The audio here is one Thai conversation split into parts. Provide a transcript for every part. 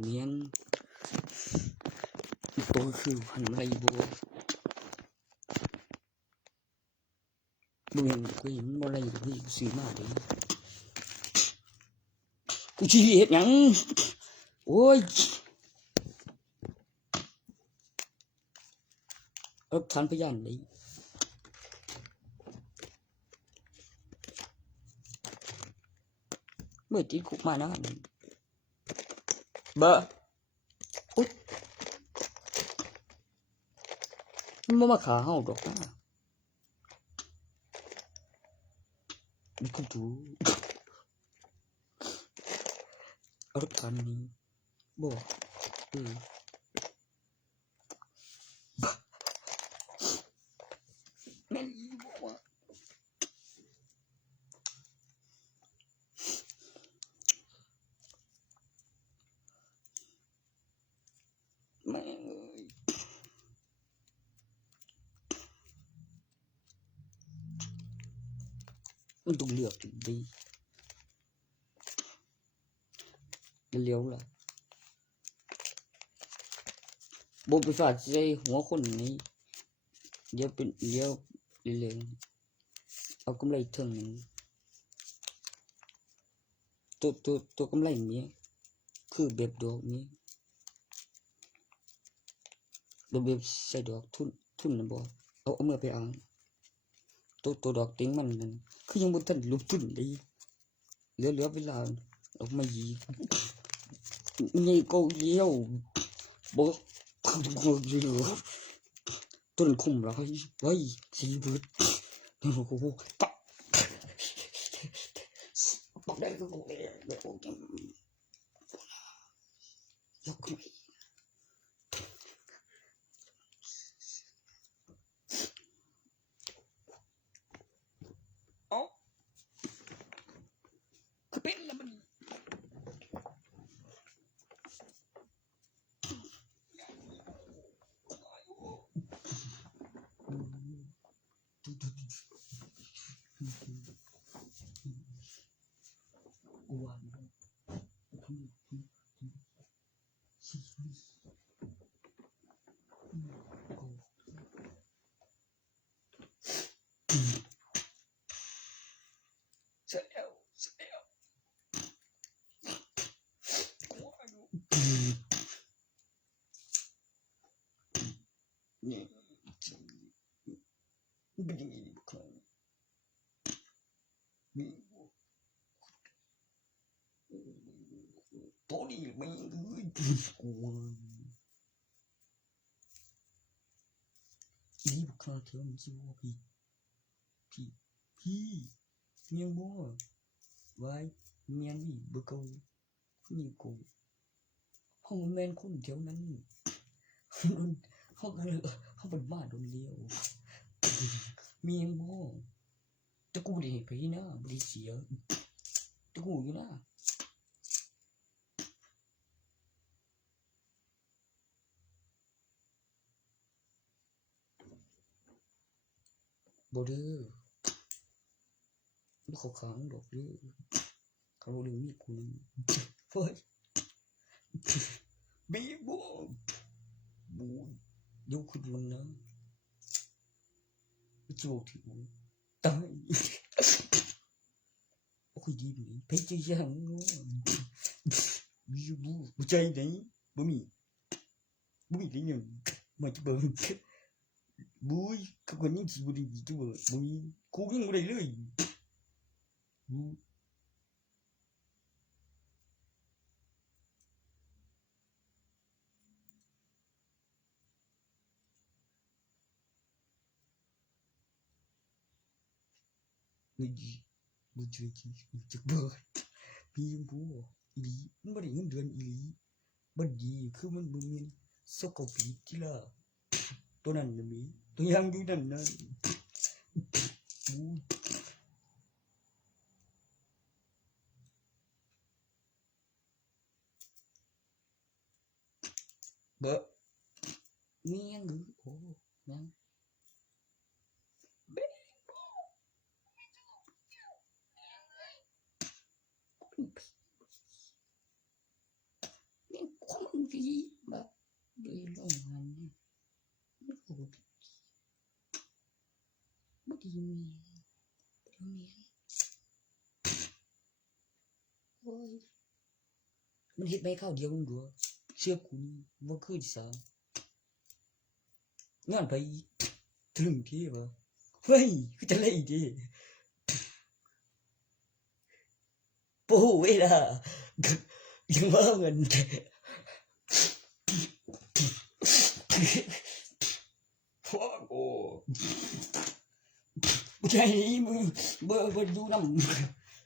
เมียงตัวคือพันไรบัวบุญกูเห็นบ่ไรกูซื้อมาเลยกูชี้เห็ดหยังโอ้ยทันพยานเลยเมื่อที่คุกมานะเบอร์อุ๊ยมันมาขาเห่าดอกนะกูดูรถคันนี้บอกแม่นี่บอกว่าแม่มันต้องเลือกดีเลี้ยวล่ะบนไปฝาดใจหัวคนนี้เดี๋ยวเป็นเลี้ยวเร็วๆเอากำไรเท่งหนึ่งตัวกำไรนี้คือแบบดอกนี้แบบใส่ดอกทุนนะบอเอาเมื่อไปอ่างตัวดอกติ้งมันนั่นคือยังบนทันลุกทุนดีเหลือเวลาออกมายีนี่ก็เลี้ยวบอกทำตัวเลี้ยวต้นคุ้มแล้วไว้สีบืดโอ้โหปักได้ก็บอกเลยแบบโอ้ยยกขึ้นอ๋อคือเป็นแล้วมันเสร็จแล้วเนี่ยเป็นยังไงบุคคลมีตัวนี้ไม่เลยกูนี่บุคคลเทียมจิวพี่เมียงบัวไว้เมียงนี่บุกเอานี่กูห้องแมนคนเดียวนั้นห้องอะไรห้องเป็นบ้านโดนเลี้ยวเมียงบัวตะกูได้ไปนะบริเสียตะกูอยู่นะบ่เด้อบ่เขาขังดอกเด้อเขาเรื่องมีกูเฮ้ยบีบ่บูยกขึ้นมันนะโจกที่กูตายโอ้ยดีนี่ไปเจอยังบีบูใจไหนบ่มีได้ยังมาจะเบิ่งบุยเขาคนนี้สิบ่ได้ตัวบุยกูยังบ่ได้เลยบุช่วยจักเบิดพี่บูอีหลีมันบ่ได้เงินเดือนอีหลีบ่ดีคือมันบ่มีสกปรกที่ละตัวนั้นน่ะมีตัวยังอยู่นั่นน่ะเบ้อมียังอยู่โอ้ยังเบ้นี่คน คุณพี่แบบด้วยโรงงานนี่มันก็บ่ดีมีโอ้ยมันเฮ็ดไปข้าวเดียวมึงดูเชื่อกูนี่บ่คือสิซะงานไปถึงที่บ่เฮ้ยคือจะเล่นดิโป้เวลายังว่าเงินพ่อโอ้บ่ใช่มึงบ่อยู่นำ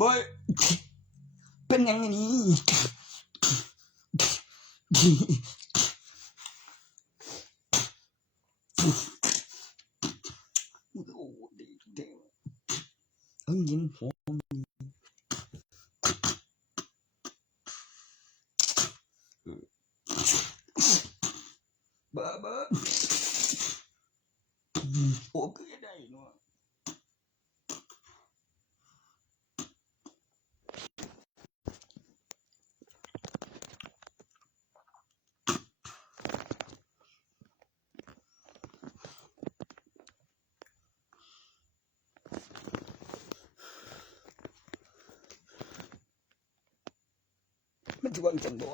บ่เป็นหยังนี่โอ้ดีเด้ ยินหอมบ้าโอ้คือได้เนาะมันจะวางจังบ่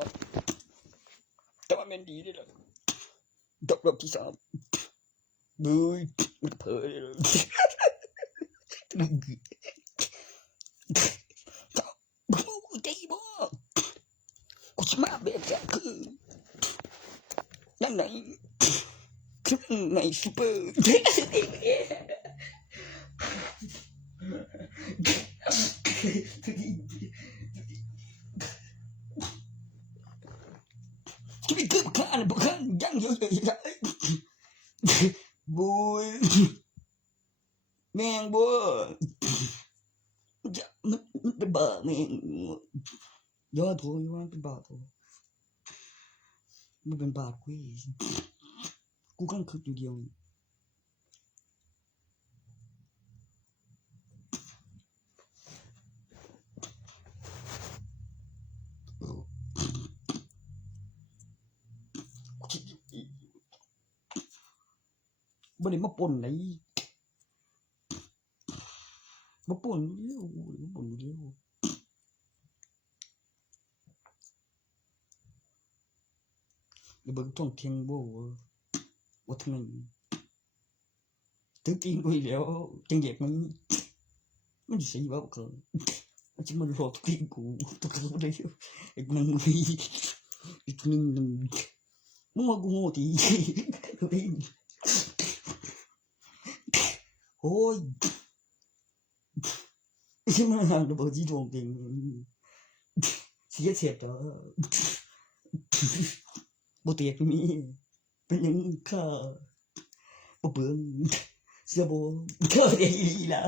แต่ว่ามันดีได้ล่ะดอกที่3บึ้ยมันเผยเลยกูใจบ่กูสิมาแบบจะคือนั่นไหนคือไหนซุปเปอร์ที่มีเกือบข้านบ่ข้านยังเยอะๆบุยแมงบ่มันเป็นบ้าแมงย่อโถอยู่มันเป็นบ้าโถมันเป็นบ้ากูกำลังคิดอยู่เดียวบ่ได้มาป่นไหนมาป่นเดียวเบิ่งท่องเที่ยงบ่ว่าทำไมตึกตีนกูอีกแล้วจังเด็กมันสิว่าบ่คือมันสิมันหลอกตีนกูตะกูบ่ได้ไอ้นั่นอีกนึงมึงว่ากูโง่ติโอ้ยใช่มั้ยระเบิดจีดงเต็งเสียเสียดบ่เตียกมีเป็นหยังค่ะบ่เบิ่งเสียบ่เธอได้อีหล่ะ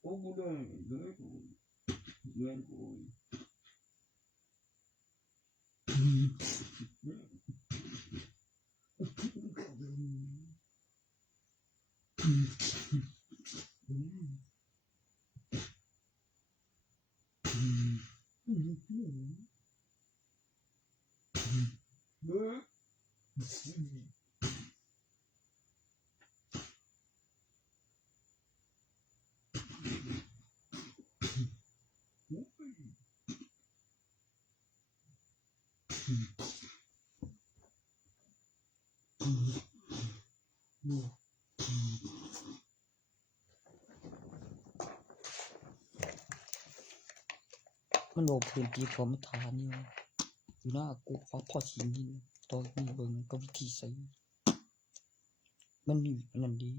โอ้บ่ได้เงินกูมันบอกพื้นที่พร้อมฐานอยู่หน้ากูขอพอสินี่ตอนนี้เบิ่งกับวิธีใช้มันนี่นั่นดี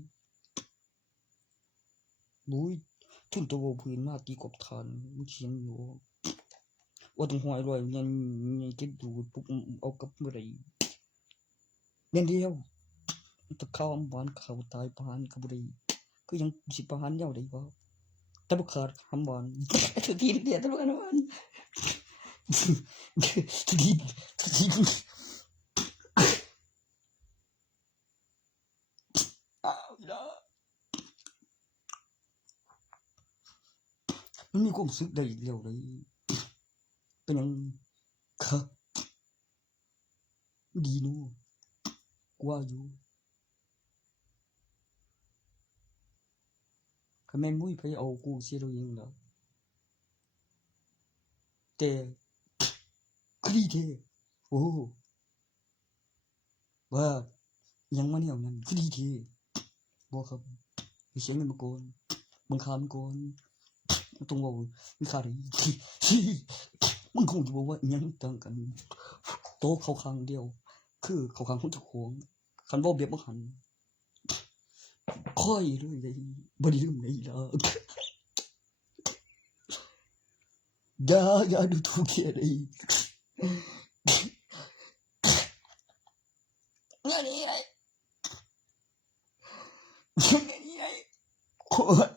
บุ้ยทุนตัวพื้นมาตีกบฐานมันเขียนอยู่ว่าต้องหอยรวยยังเก็บดูปุ๊บเอากับบ่ได้นั่นเดียวตะเข้าอำบ้านเขาตายปานก็บ่ได้คือยังสิปานยาวได้บ่แต่บ่ขาดอำบ้านสุดที่เดียวตะลุอันที่อ้าวอีล่ะมันมีความสึกได้แล้วได้เป็นหยังค่ะดีเนาะกว่าอยู่คันแม่นมุ้ยไปเอากูเสียแล้วยังล่ะแต่คือดีแท้โอ้ว่ายังมาแนวนั้นคือดีแท้บ่ครับเสียเงินมาก่อนบังคับก่อนต้องว่ามีค่าได้มึงคงจะบอกว่ายังต่างกันโตเข้าข้างเดียวคือเข้าข้างคนเจ้าของคันเว้าแบบบ่หันค่อยเลยได้บ่ได้ลืมได้ล่ะอย่าดูถูกแกได้ นี่ไอ้นี่ไอ้โอ้ย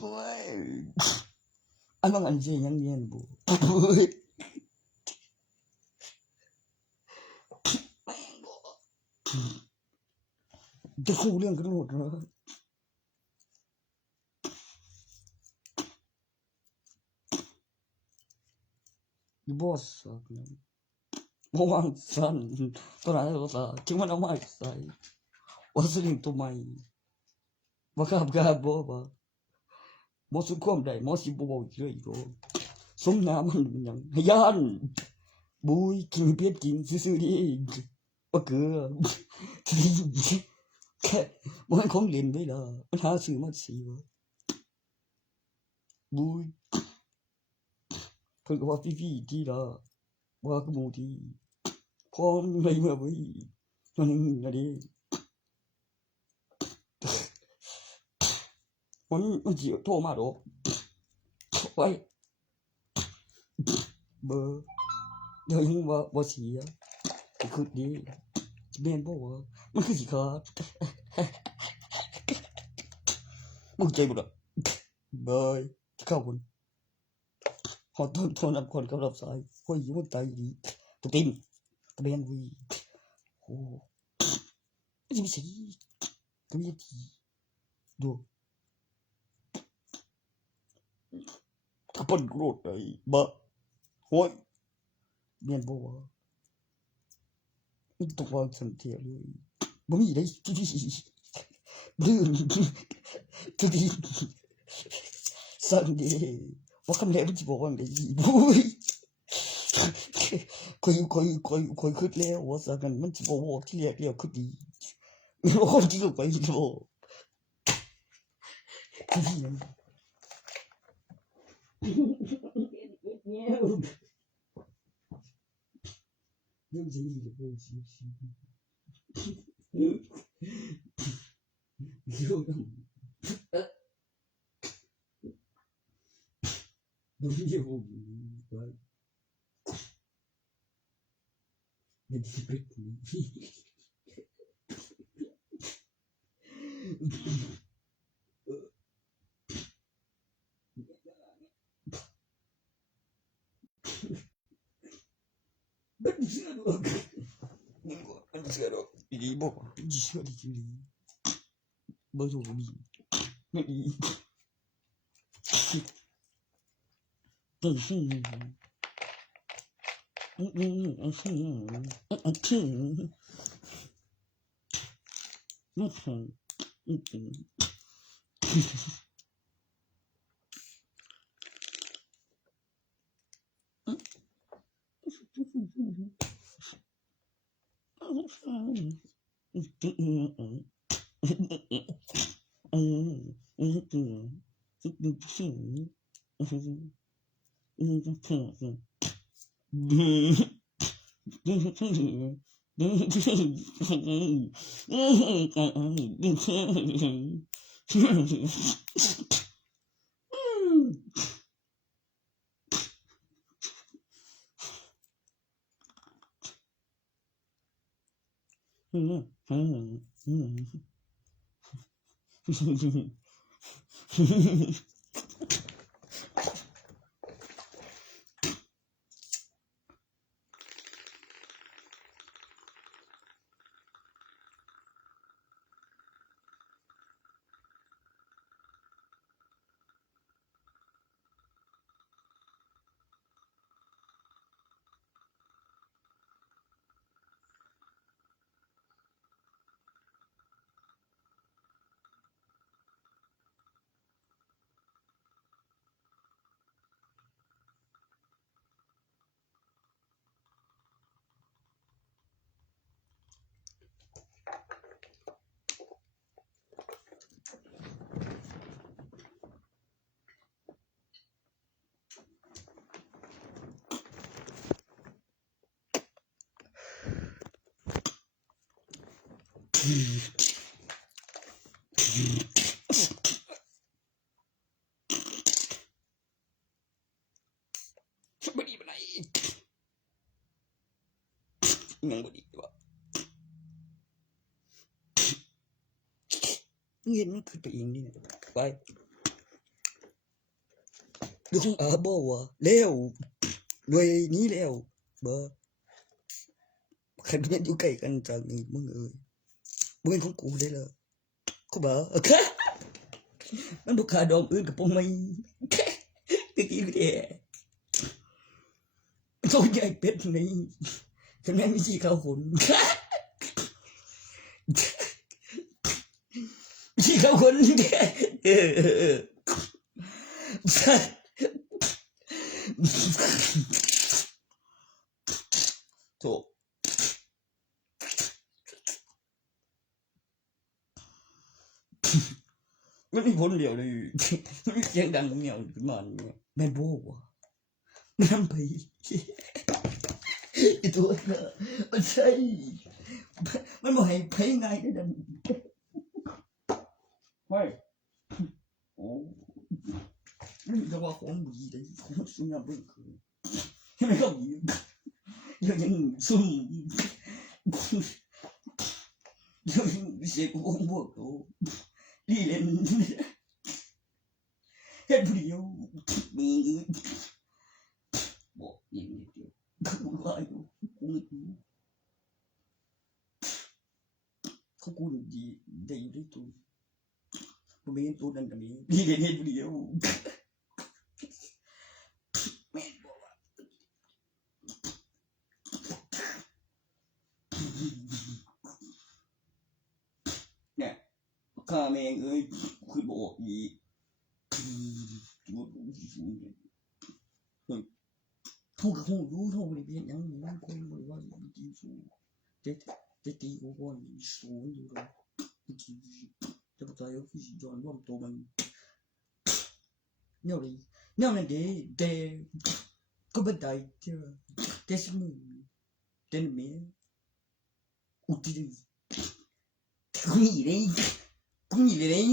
โอ้ยอันนั้นอันเจียงเย็นบ่แม่งบ่จะคู่เรื่องกันหมดเลยบอสบ่วางสันตอนนั้นเราซะถึงมันเอามาใส่ว่าสิ่งตัวใหม่ว่าครับบ่บ่สุดความได้บ่สิบ่อีกเลยก็สมน้ำมันหยังให้ย่านบุยกินเป็ดกินซื่อๆนี่บ่เกือแค่บ่ให้ของเล่นไว้ล่ะมันหาซื้อมาสิวะบุยเพิ่นก็ว่าฟรีๆดีล่ะว่าคือหมู่ที่พอมันไม่มาเว้ยมันน่ะดิมันสิโทรมาดอกไว้เบอร์เดี๋ยวยังบ่เสียคือดีแม่นบ่วะมันคือสิขาดมึงใจบ่ล่ะบายเข้าคนขอโทษนับคนกับรับสายโอ้ยมันตายดีตัวติมตะเบนวีโอ้ไม่ใช่ตัวนี้ดูถ้าปนโกรธไอ้บ้าโอ้ยแม่นบ่วะมันต้องวางสันเทียเลยบ่มีได้ดื้อตัวนี้สั่งดิว่าคำแรกมันสิบอกว่าได้บุ้ยค่อยคิดแล้วว่าซะกันมันสิบ่บอกที่แรกแล้วคือดีมันบ่จริงไปบ่ที่นั่นยังสิได้บ่สิเดี๋ยวกันดูวิดีโอไปไม่ได้ปิดนี่มันเชื่อดอกมันเชื่อดอกดีบ่ดีเชื่อดีบ่รู้มีไม่ดีบ่ดีปานใด ยังบ่ดีวะเงินมันขึ้นไปเองนี่ไปดูของอาบ่วะแล้วด้วยนี้แล้วบ่ใครเป็นอยู่ใกล้กันจากนี้มึงบ่เป็นของกูได้ล่ะกูบ่มันบ่ค่าดอกอื่นกับผมไม่ตะกี้กูแท้โตใหญ่เป็ดนี่ฉะนั้นมีสิเขาคนสิเขาคนโถมันมีผลเดียวเลยมันเสียงดังเหนียวขึ้นมาเนี่ยแม่นบ่วะมันทำไปไอ้ตัวมันใช่มันบ่ให้ไปง่ายได้ดังเฮ้ยโอ้นี่จะว่าของดีได้ของสุญญาเบิ่งคือไม่ก็ดียังซุ่มยังเสียกูคงบวกโตลีเล่นเฮ็ดผู้เดียวมึงบอกอย่างนี้เดียวกูว่าอยู่กูไม่รู้เขากูดีได้อยู่ด้วยตัวกูไม่เห็นตัวนั้นก็มีลีเล่นเฮ็ดผู้เดียวแม่บอกว่าเนี่ยข้าแม่งเอ้ยคือบอกอีเขาก็ฮู้อยู่เขาบ่ได้เป็นหยังนี่มันคนบ่ได้ว่าสิกินสูงแต่ตีกูก่อนสูงอยู่แล้วแต่บ่ตายก็คือสิย้อนรวมตัวมันแนวนั้นเด้แต่ก็บ่ได้แต่สิมึงแต่แม่อุติกูนี่เลย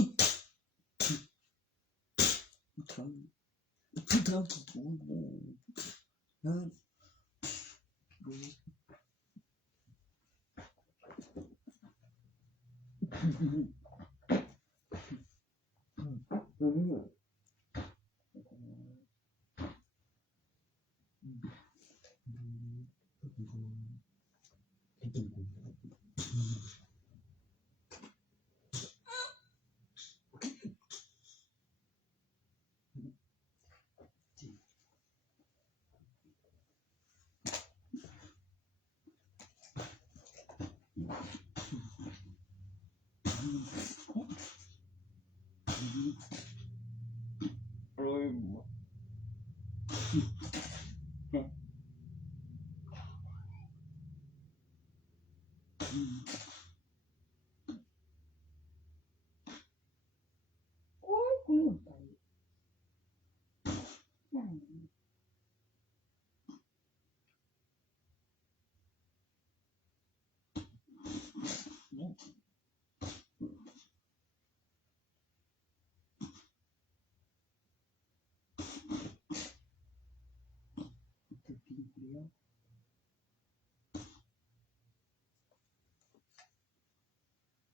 ทำกี่ตัวนะดูโอ้ยกูลืมไปนั่น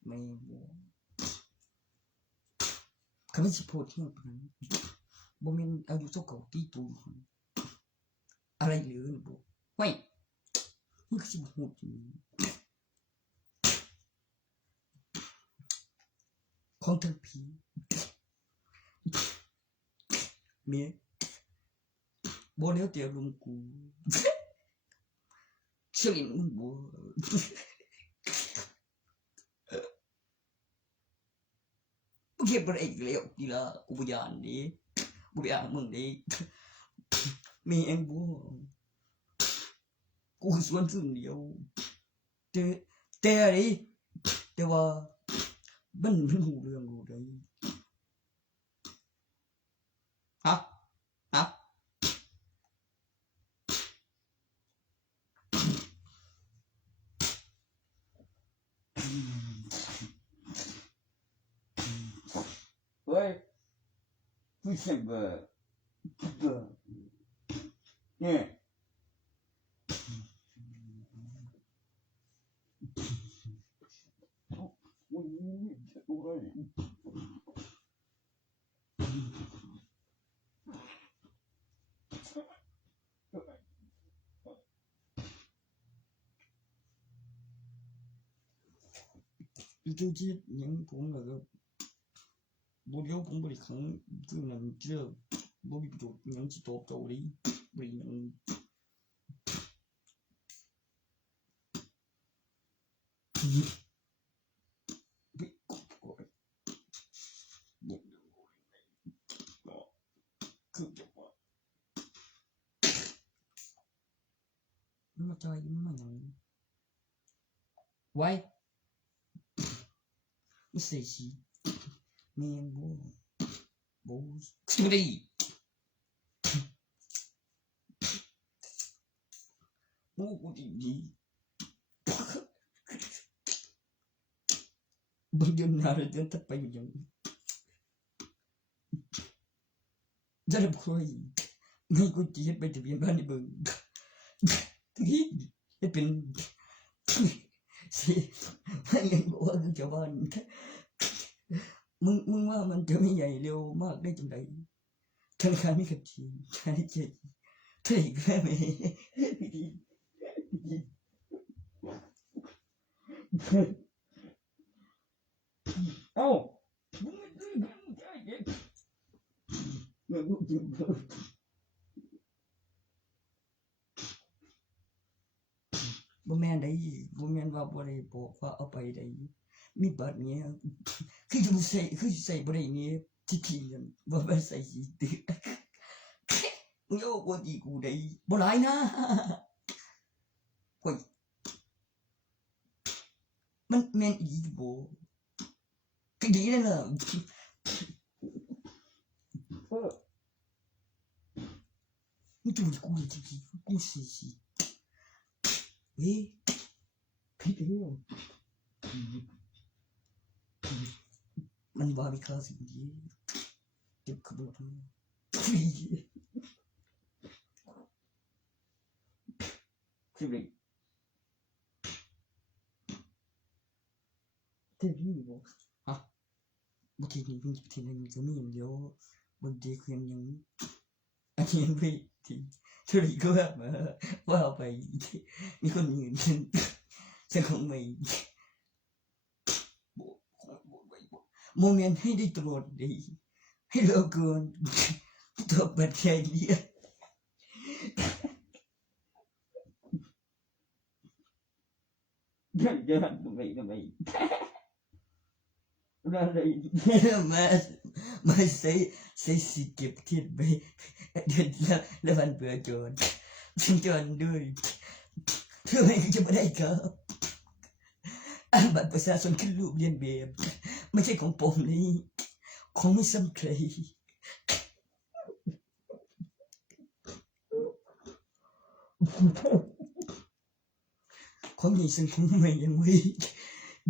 ไม่บอกเขาไม่สิโพดที่มันเป็นบ่แม่นอายุเท่าเก่าตีตัวอะไรเหลือนี่บ่เฮ้ยมึงสิโหดอยู่ของทั้งผีเมียบ่แล้วแต่ลุงกูเชื่อมึงบ่เก็บอะไรอีกแล้วดีละกูบ่ยานดิบ่ไปอ่านมึงดิมีเองบ่กูสวนซึ่งเดียวแต่อะไรแต่ว่ามันหูเรื่องกูได้ฮะเฮ้ยผู้เสพเนี่ย tôi chết những cũng là bố yếu cũng bị khẳng cứ là chưa bố bị chuột những chỉ tốt cầu đi bị những bị mà chơi mà nhận quay nó xì xì men bố xuống đi bố có gì bây giờ nào để đến thất bại bây giờ rất là vui ngay cô chỉ hết bây giờ biến ban đi bừng hít hếtเป็นไม่ยังบอกว่าชาวบ้านมึงว่ามันจะไม่ใหญ่เร็วมากได้จังไดธนาคารไม่ขัดขืนใช่เจ๊เท่ก็ไม่เอ้ามึงไม่ซื้อมึงใช่เจ๊มึงพูดจริงบ่แม่นได้บ่แม่นว่าบ่ได้บอกว่าเอาไปได้มีบัตรเนี้ยคือจะใส่บ่ได้เนี้ยที่ทีนั่นบ่ไปใส่สิตึมึงเอาบ่ดีกูได้บ่หลายนะโอ้ยมันแม่นอีบ่ก็ดีแล้วล่ะมึงจะกูจะกูสิเฮ้ยผิดแล้วมันว่ามีค่าสิ่งนี้เก็บขบวนคือเลยเท่นี่บอกฮะบางทีนี่บางทีนี่มันจะมีอย่างเดียวบางทีคือยังอันนี้ไม่ทีเท่าไหร่ก็แบบว่าไปมีคนอื่นฉันคงไม่โมเมนต์ให้ได้ตรวจดีให้เราเกินตัวบัตรใจเดียวจะทำไมมาใส่สีเก็บทิศไปเดือนแล้วมันเบื่อจนด้วยเพื่อไม่จะไม่ได้ครับอ่านบัตรประชาชนขึ้นรูปเรียนแบบไม่ใช่ของผมนี่ของไม่ซ้ำใครของใหญ่สังคมไม่ยังไม่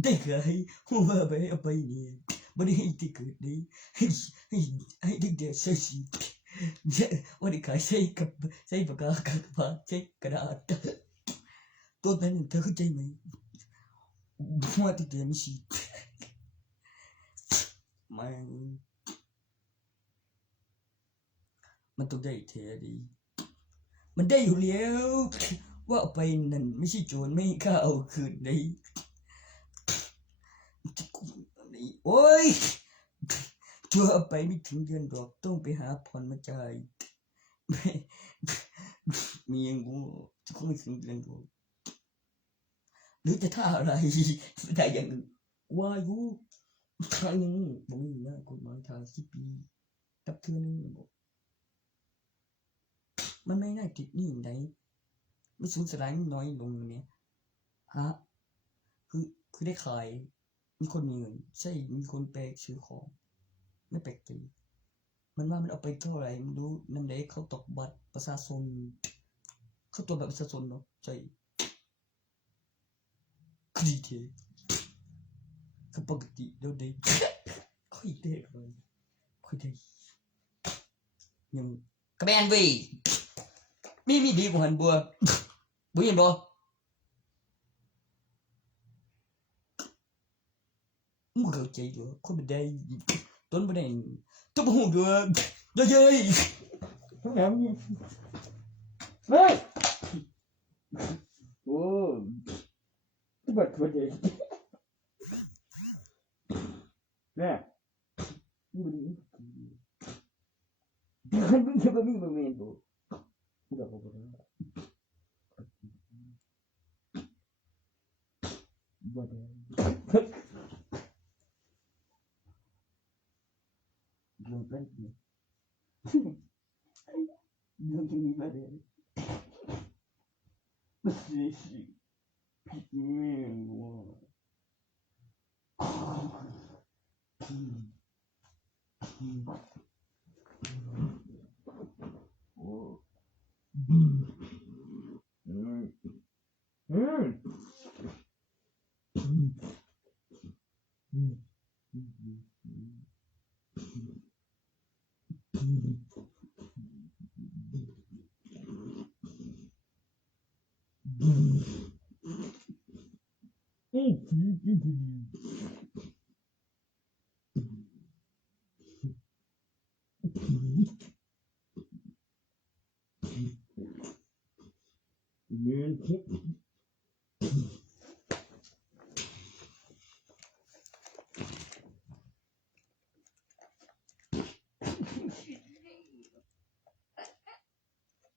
ได้เคยหัวไปเอาไปเนี่ยไม่ได้ให้ที่เกิดนี้ให้เด็กๆใช้สิวันนี้ขายใช้ปากกากับผ้าใช้กระดาษตัวนั้นเธอเข้าใจไหมว่าที่เธอไม่ใช่มันต้องได้เท่ดีมันได้อยู่แล้วว่าไปนั่นไม่ใช่โจรไม่กล้าเอาคืนได้โอ้ยชัวไปไม่ถึงเดือนดอกต้องไปหาผ่อนมาจ่ายมีอย่างกูคงไม่ถึงเดือนดอกหรือจะท่าอะไรได้อย่างว่าอยู่ครั้งนึงบอกอยู่นะกฎหมายทาง10 ปีกับเธอนึงบอกมันไม่น่าติดนี่ไหนไม่สูญสลายน้อยลงเนี่ยฮะคือได้ขายมีคนมีเงินใช่มีคนแปลกซื้อของไม่แปลกใจมันว่ามันเอาไปเท่าไหร่ไม่รู้นั่นเลยเขาตกบัตรประชาชนเขาตัวแบบประชาชนเนาะใช่คดีเทคือปกติเดี๋ยวได้ค่อยได้เลยค่อยได้ยังกระแบนวีมีดีกว่าหันบัวเห็นบ่ มึงเข้าใจบ่คนบ่ได้ต้นบ่ได้ต้องบ่ฮู้ด้วยเย้ยๆแล้วนี่เฮ้ยโอ้บัดบ่ได้แน่มึงมึงจะบ่มีบ่แม่นบ่มึงก็บ่ได้บ่ได้Belum berhenti. Belum ini badan. Masih pikirin gua.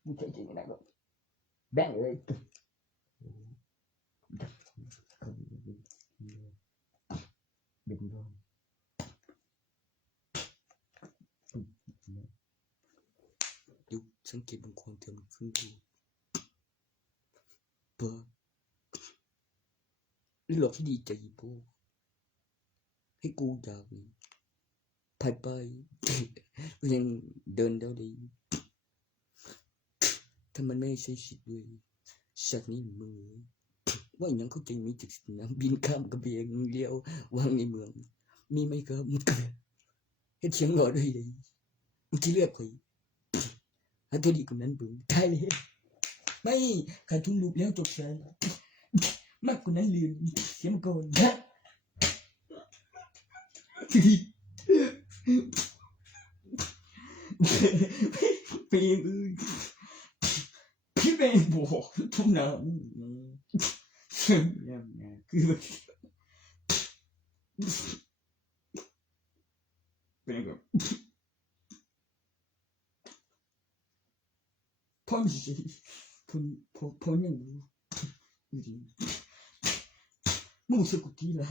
Bukan je nak kau. Bang ơi. Đừng rồi. Dù sáng kiến bằng con thêm phương thủ. Bơ. Lọ khi đi chạy bố.ให้กูอยากไปยังเดินแล้วดีถ้ามันไม่ใช่ชีวิตด้วยฉากนี้มึงว่าอย่างเขาจะมีจากสนามบินข้ามกระเบียงเลี้ยววางในเมืองมีไหมครับเฮ็ดเสียงหล่อด้วยเลยมึงที่เลือกข่อยหาตัวดีกว่านั้นเบิ่งตายเลยไม่ขาดทุนรูปแล้วจบซะมากกว่านั้นลืมเสียมาก่อนนะไปพี่แม่บอกทุกน้ำคือเป็นแบบพ่อมีสิพ่อยังอยู่ดีมึงสกุลที่ละ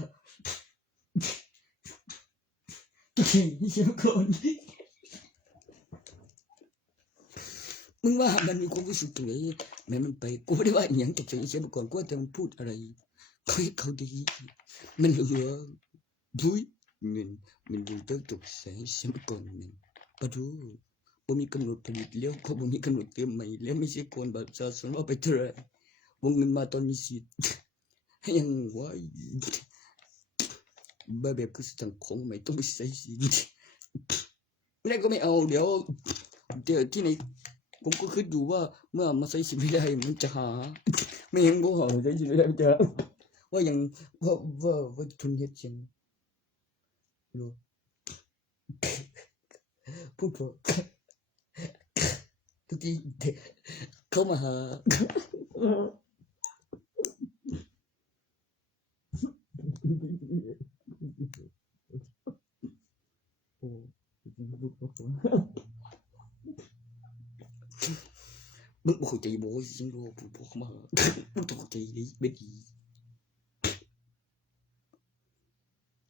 โอเคเสียก่อนมึงว่ามันมีความรู้สึกตรงไหนแม้มันไปกูไม่ได้ว่าอย่างตกใจเสียก่อนกูแต่มันพูดอะไรเขาดีมันเหลือบุ้ยมันดูเติบโตใส่เสียก่อนมันปะดูบ่มีกำหนดผลิตแล้วก็บ่มีกำหนดเติมใหม่แล้วไม่ใช่คนแบบจะสนว่าไปเท่าไหร่วงเงินมาตอนมีสิทธิ์ยังว่าแบบคือสังคมไม่ต้องไปใส่สิแล้วก็ไม่เอาเดี๋ยวที่ไหนผมก็คิดดูว่าเมื่อมาใส่สิไม่ได้มันจะหาไม่ยังบ่หาใส่สิไม่ได้จะว่ายังว่าทุนเฮ็ดจังรู้พูดพอทุกทีเข้ามาหาโอ้พูดพอมึงบ่เข้าใจบ่จริงๆพูดพอเข้ามามึงต้องเข้าใจดิไม่ดี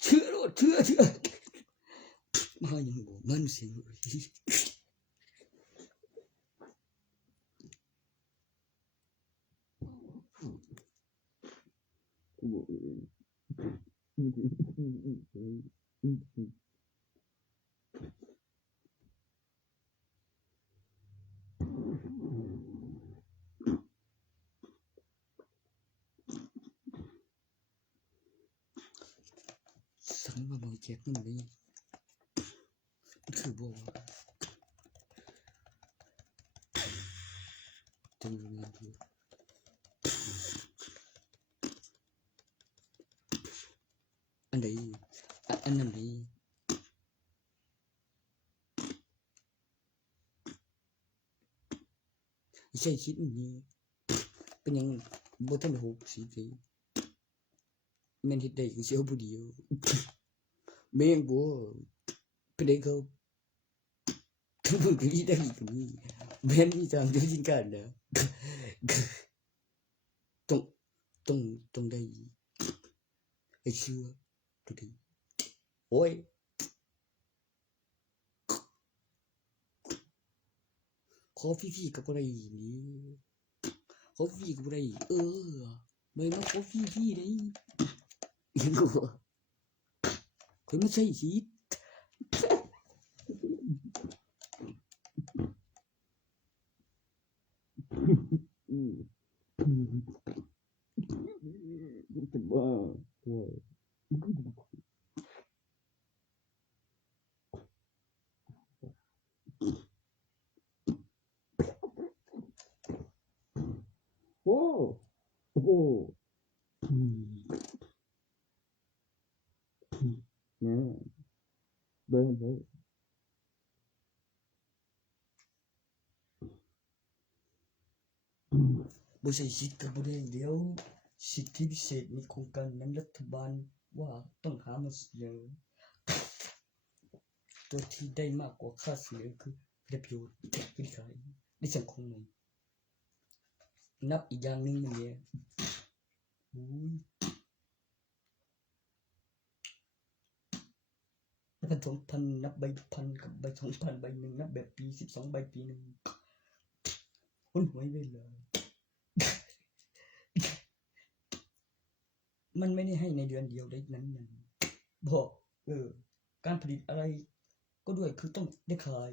เชื่อมาอย่างบ่มันเสียงสั่งมาบ่เจ็บมันเลยคือบ่จังเลยอันใด อันนั้นดีใช่คิดนี้เป็นยังบ่ทันหกสิเลยแม่นเฮ็ดได้คือเสียวผู้เดียวแม่งบ่เป็นได้เขาทุกคนก็มีได้ก็มีแม่นมีทางเดียวจริงกันนะต้องต้องได้ไอ้เชื่อตัวดีโอ้ยขอพี่ๆก็บ่ได้นี่ขอพี่ก็บ่ได้ไม่มาขอพี่ได้ยังกูเคยมาใช้ชีวิตจะบ้าโอ้ยโอ้โหเนี่ยเบิ่งบ่ใช่สิทธิ์ก็บ่ได้เดี๋ยวสิทธิพิเศษในโครงการนั้นรัฐบาลว่าต้องหามาเสนอตัวที่ได้มากกว่าค่าเสนอคือประโยชน์ที่ขายในสังคมมันนับอีกอย่างหนึ่งมันเนี่ยนับ2,000นับใบพันกับใบ2,000ใบหนึ่งนับแบบปี12ใบปีหนึ่งหุ้นหวยไปเลยมันไม่ได้ให้ในเดือนเดียวได้นั้นบอกการผลิตอะไรก็ด้วยคือต้องได้ขาย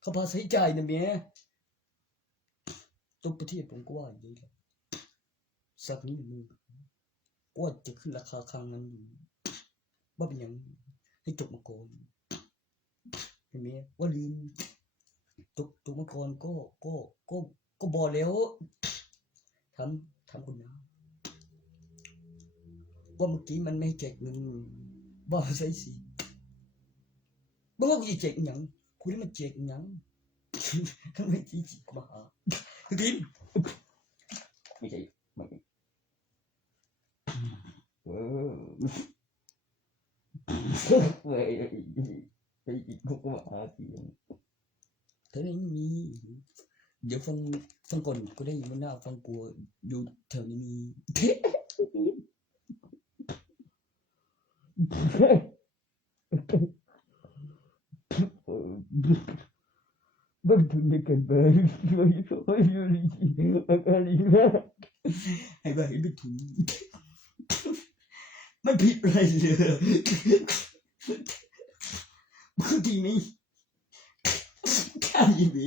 เขาพาใช้จ่ายนะเมียทุกประเทศผมก็ว่าอย่างนี้แหละสักนี้มึงก็จะขึ้นราคาครั้งนั้นอยู่ว่าเป็นอย่างให้จบมาก่อนเห็นไหมว่าลืมจบมาก่อนก็บอกแล้วทำคุณนะว่าเมื่อกี้มันไม่แจกเงินบอกใช่สิบอกว่ากูจะแจกยังกูได้มาแจกยังทำไมจีจีมาหาทีมไม่ใช่ไม่เว้ยไปอีกพวกมาหาทีมเธอไม่มีเดี๋ยวฟังก่อนก็ได้ยินว่าหน้าฟังกลัวอยู่แถวนี้มีBagaimanaให้บ้าให้ไปถุงไม่ผิดอะไรเลยบางทีนี้ข้ายินดี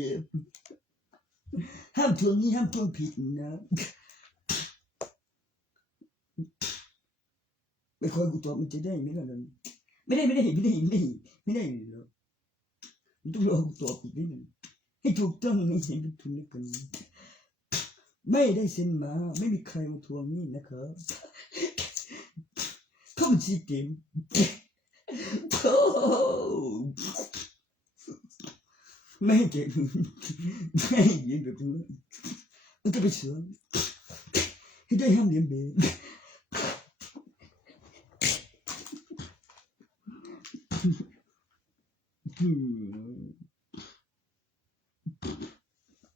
ห้ามทวงนี้ห้ามทวงผิดนะไม่ค่อยกูตอบมันจะได้ไหมล่ะนั่นไม่ได้หรอกมันต้องรอกูตอบอีกนิดนึงให้ถูกต้องให้เห็นเป็นทุนกันไม่ได้เซ็นมาไม่มีใครมาทวงนี่นะครับเข้าบัญชีเกมไม่ให้เก็บไม่ให้ยืนแบบนี้มันจะไปเสือให้ได้ห้ามเลี้ยงเบน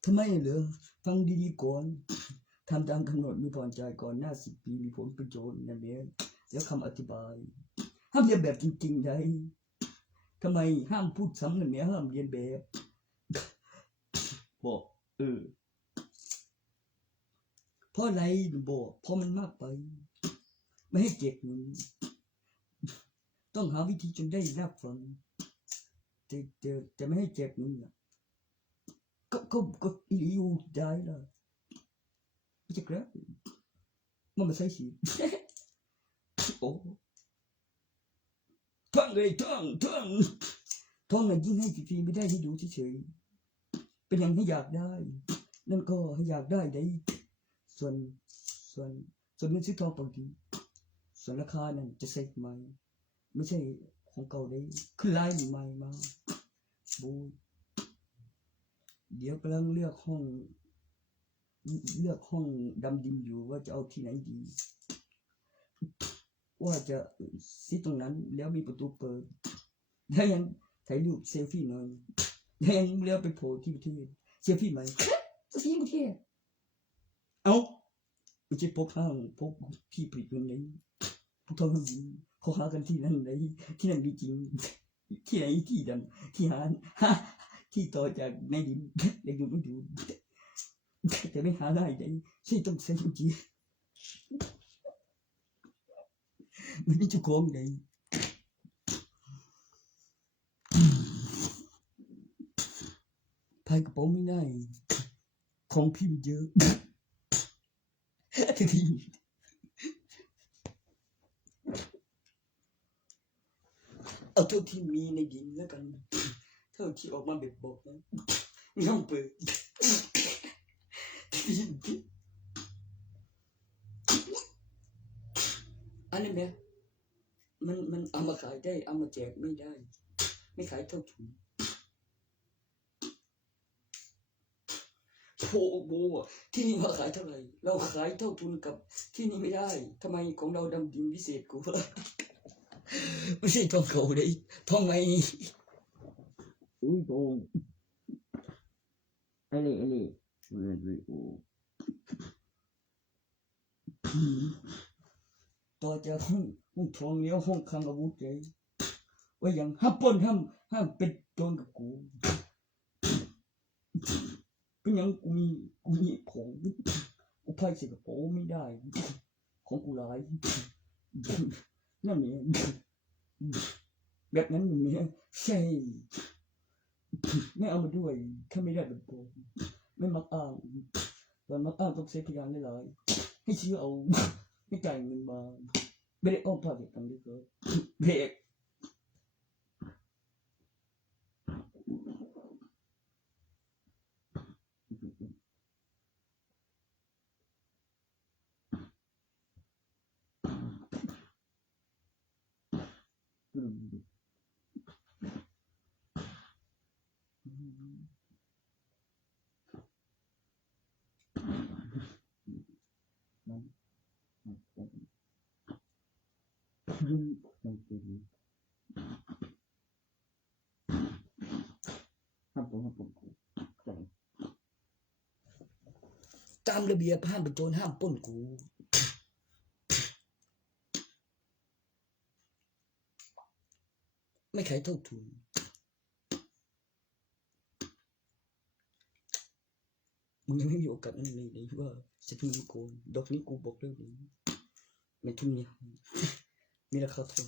ทำไมเหรอฟังดีๆก่อนทำตามกำหนดมีผ่อนจ่ายก่อนหน้า10 ปีมีผลประโยชน์นั่นเองแล้วคำอธิบายห้ามเรียนแบบจริงๆได้ทำไมห้ามพูดซ้ำนั่นเนี่ยห้ามเรียนแบบบอกเพราะอะไรบอกเพราะมันมากไปไม่ให้เก็บเงินต้องหาวิธีจนได้รับฟังแต่ไม่ให้เก็บเงินก็อีอยู่ได้ล่ะไม่ใช่ครับมันไม่ใช่สิโอ้ท่องเลยท่องน่ะยิ่งให้ฟรีไม่ได้ให้ดูเฉยๆเป็นอย่างให้อยากได้นั่นก็ให้อยากได้ส่วนเงินซื้อทองบางที ส่วนราคานั่นจะใส่ใหม่ไม่ใช่ของเก่าได้ขึ้นไลน์ใหม่มาบูเดี๋ยวกำลังเลือกห้องดำดินอยู่ว่าจะเอาที่ไหนดีว่าจะซิตรงนั้นแล้วมีประตูเปิดแล้วยังถ่ายรูปเซลฟี่หน่อยแล้วยังเลี้ยวไปโผล่ที่ประเทศเซลฟี่ไหมเซลฟี่ประเทศเอาไม่ใช่พกห้างพกที่ผลิตเงินเลยพวกทองคำเขาหากันที่นั่นเลยที่นั่นมีจริงที่ไหนที่ดำที่หาที่ต่อจากในดินเด็กอยู่ไม่ดูแต่ไม่หาได้เลยใช่ต้องใช้กุญแจมันไม่จุกของเลยพายกระเป๋าไม่ได้ของพิมพ์เยอะทีเอาเท่าที่มีในดินแล้วกันเท่าที่ออกมาแบบบอกนะน้องเปิดอันนี้ไหมมันเอามาขายได้เอามาแจกไม่ได้ไม่ขายเท่าถุงโอ้โหที่นี่มาขายเท่าไหร่เราขายเท่าทุนกับที่นี่ไม่ได้ทำไมของเราดำดินพิเศษกูไม่ใช่ทองเก่าเลยทองไหมอุ้ยทองอะไรโอ้ต่อจากห้องทองแล้วห้องคลังอาวุธเลยว่าอย่างห้ามปล้นห้ามเป็นโจรกับกูเป็นอย่างกูมีของกูพายใส่กระเป๋าไม่ได้ของกูหลายนั่นเนี่ยแบบนั้นเนี่ยใช่ไม่เอามาด้วยถ้าไม่ได้เป็นโกงไม่มักอ้างตอนมักอ้างต้องเสียพยานหลายให้เชื่อเอาไม่จ่ายเงินมาไม่ได้อ้อมผ่าเด็กกันด้วยก็เบรกตามระเบียบห้ามเป็นโจรห้ามปล้นกูไม่ขายเท่าทุนมึงยังไม่มีโอกาสนั่นเลยว่าจะทุนโกงดอกนี้กูบอกเรื่องนี้ไม่ทุนเนี่ยมีราคาทอง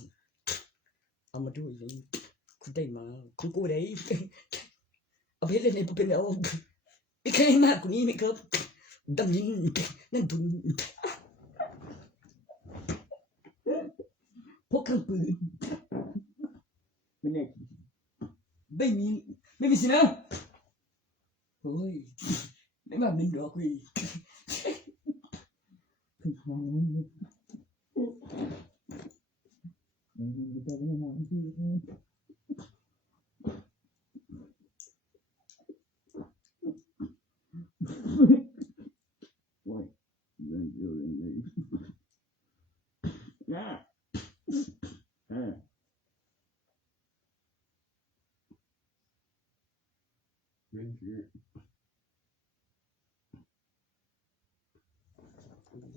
เอามาด้วยเลยคุณได้มาของกูได้เอาไปเล่นในเป็นเอาไม่เคยมากกว่านี้ไหมครับดำยินนั่นทุนพกเครื่องปืนไม่แน่ไม่มีสินะโอ้ยไม่มาเป็นดอกวี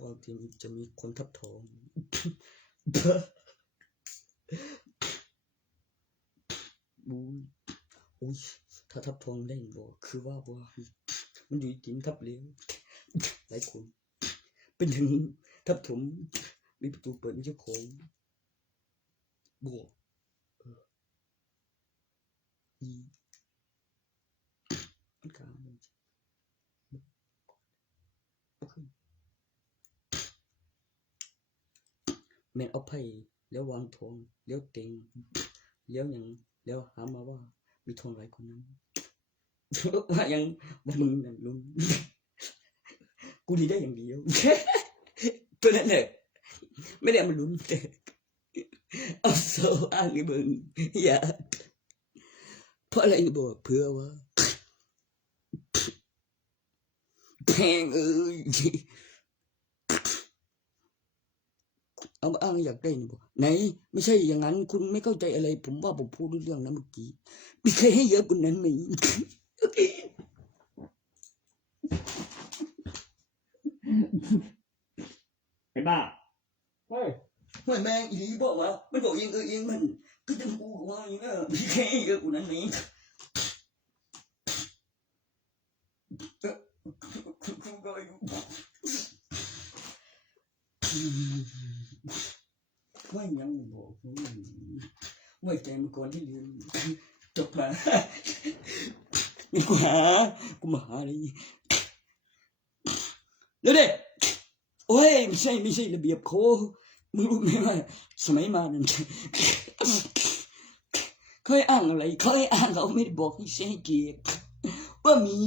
ว่าทีมจะมีคนทับทองอุ้ยถ้าทับทองเล่นบอกคือว่ามันอยู่จริงทับเลี้ยงหลายคนเป็นถึงทับถมมีประตูเปิดมีเจ้าของบวกมันกลางแม่เอาไผ่แล้ววางทองแล้วเต็งแล้วอย่างแล้วหามาว่ามีทองหลายคนนั้นว่ายังว่ามึงนั่นลุงกูดีได้อย่างเดียวตัวนั้นแหละ ไม่ได้เอามาลุ้นแต่เอาโซ่อ้างให้เบิ่งอย่าเพราะอะไรบอกเพื่อว่าแพงเอามาอ้างอยากได้นี่บอกไหนไม่ใช่อย่างนั้นคุณไม่เข้าใจอะไรผมว่าผมพูดเรื่องนั้นเมื่อกี้มีใครให้เยอะกว่านั้นไหมไอ้บ้าเฮ้ยไม่แม่งอีหลีบอกว่ามันบอกเองเองมันก็จะพูดว่าอย่างนี้มีใครให้เยอะกว่านั้นไหมคุณก็อยู่ไม่ยังบอกไม่ใจมันก่อนที่เรียนจบมานี่กูมาหาอะไรเดี๋ยวโอ้ยไม่ใช่ระเบียบโคมึงรู้ไหมว่าสมัยมานั่นเขาให้อ้างอะไรเขาให้อ้างเขาไม่ได้บอกให้เสียให้เกียรติว่ามี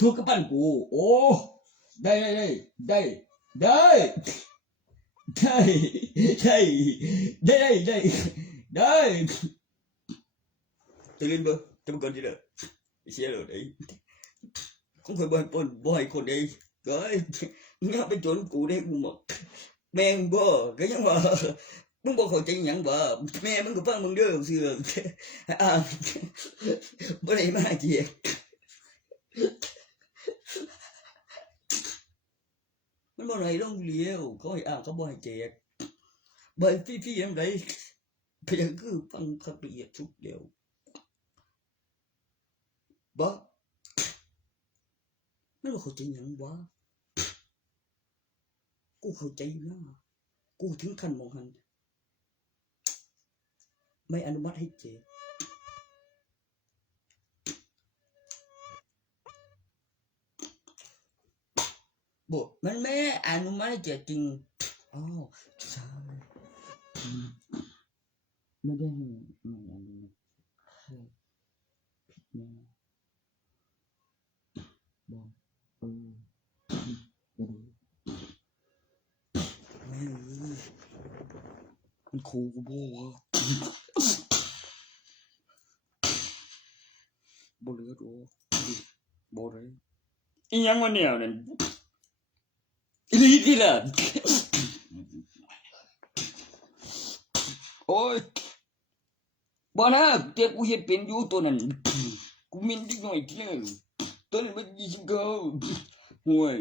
ทุกข์กับปั้นกูโอ้ได้ตื่นบ่จะมาก่อนทีเด้อเสียเลยđấy không phải bồiคนđấy rồi nó bên chỗ cụ đấy mà men bò cái giống màมึงบอกเขาจริงยังบ่แม่มึงก็ฟังมึงเด้อเสือบ่ได้มาเจียมันบ่ไหนลงเลี้ยวเขาให้เขาบ่ให้แจกบ่ฟรีๆนำได้เพียงคือฟังคับละเอียดทุกเดียวบ่มันบ่เข้าใจหยังวะกูเข้าใจอยู่นะกูถึงขั้นมองหันไม่อนุมัติให้แจกบ่มันไม่อนุมัติให้แจกจริงอ๋อใช่ไม่ได้ไม่อนุมัติให้ผิดแน่บอกจะดูแม่มันคูกูบ่วะบ่เหลือดอกบ่ได้อีหยังวะเนี่ยนั่นอีหลีนี่ล่ะโอ้ยบ่นะแต่กูเฮ็ดเป็นอยู่ตัวนั้นกูมินนิดหน่อยเที่ยตัวนั้นมัน29ห่วย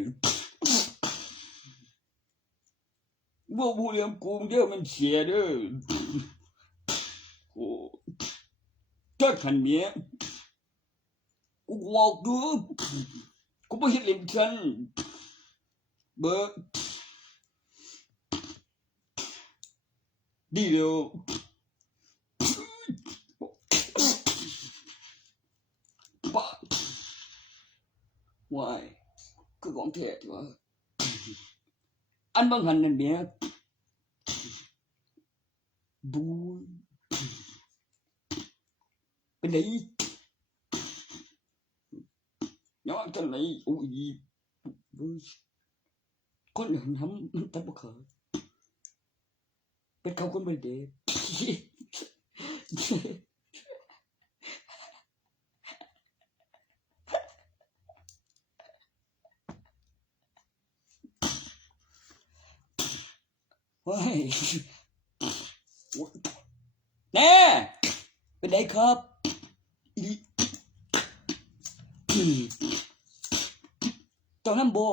บ่พูดเรื่องกูเดี๋ยวมันเสียเด้อโอ้จัดขันเมียกูบอกดูกูบ่เฮ็ดเล่นกันเบิกดีเดียวปะวายคือของแท้ที่ว่าอันบางหันนั่นเมียบูเป็นไงย้อนกันไหนโอ้ยคนเห็นทำมันตัดบ่ขาดเป็นเขาคนเป็นเด็กว้ายแน่เป็นไงครับเจ้านั่นบ่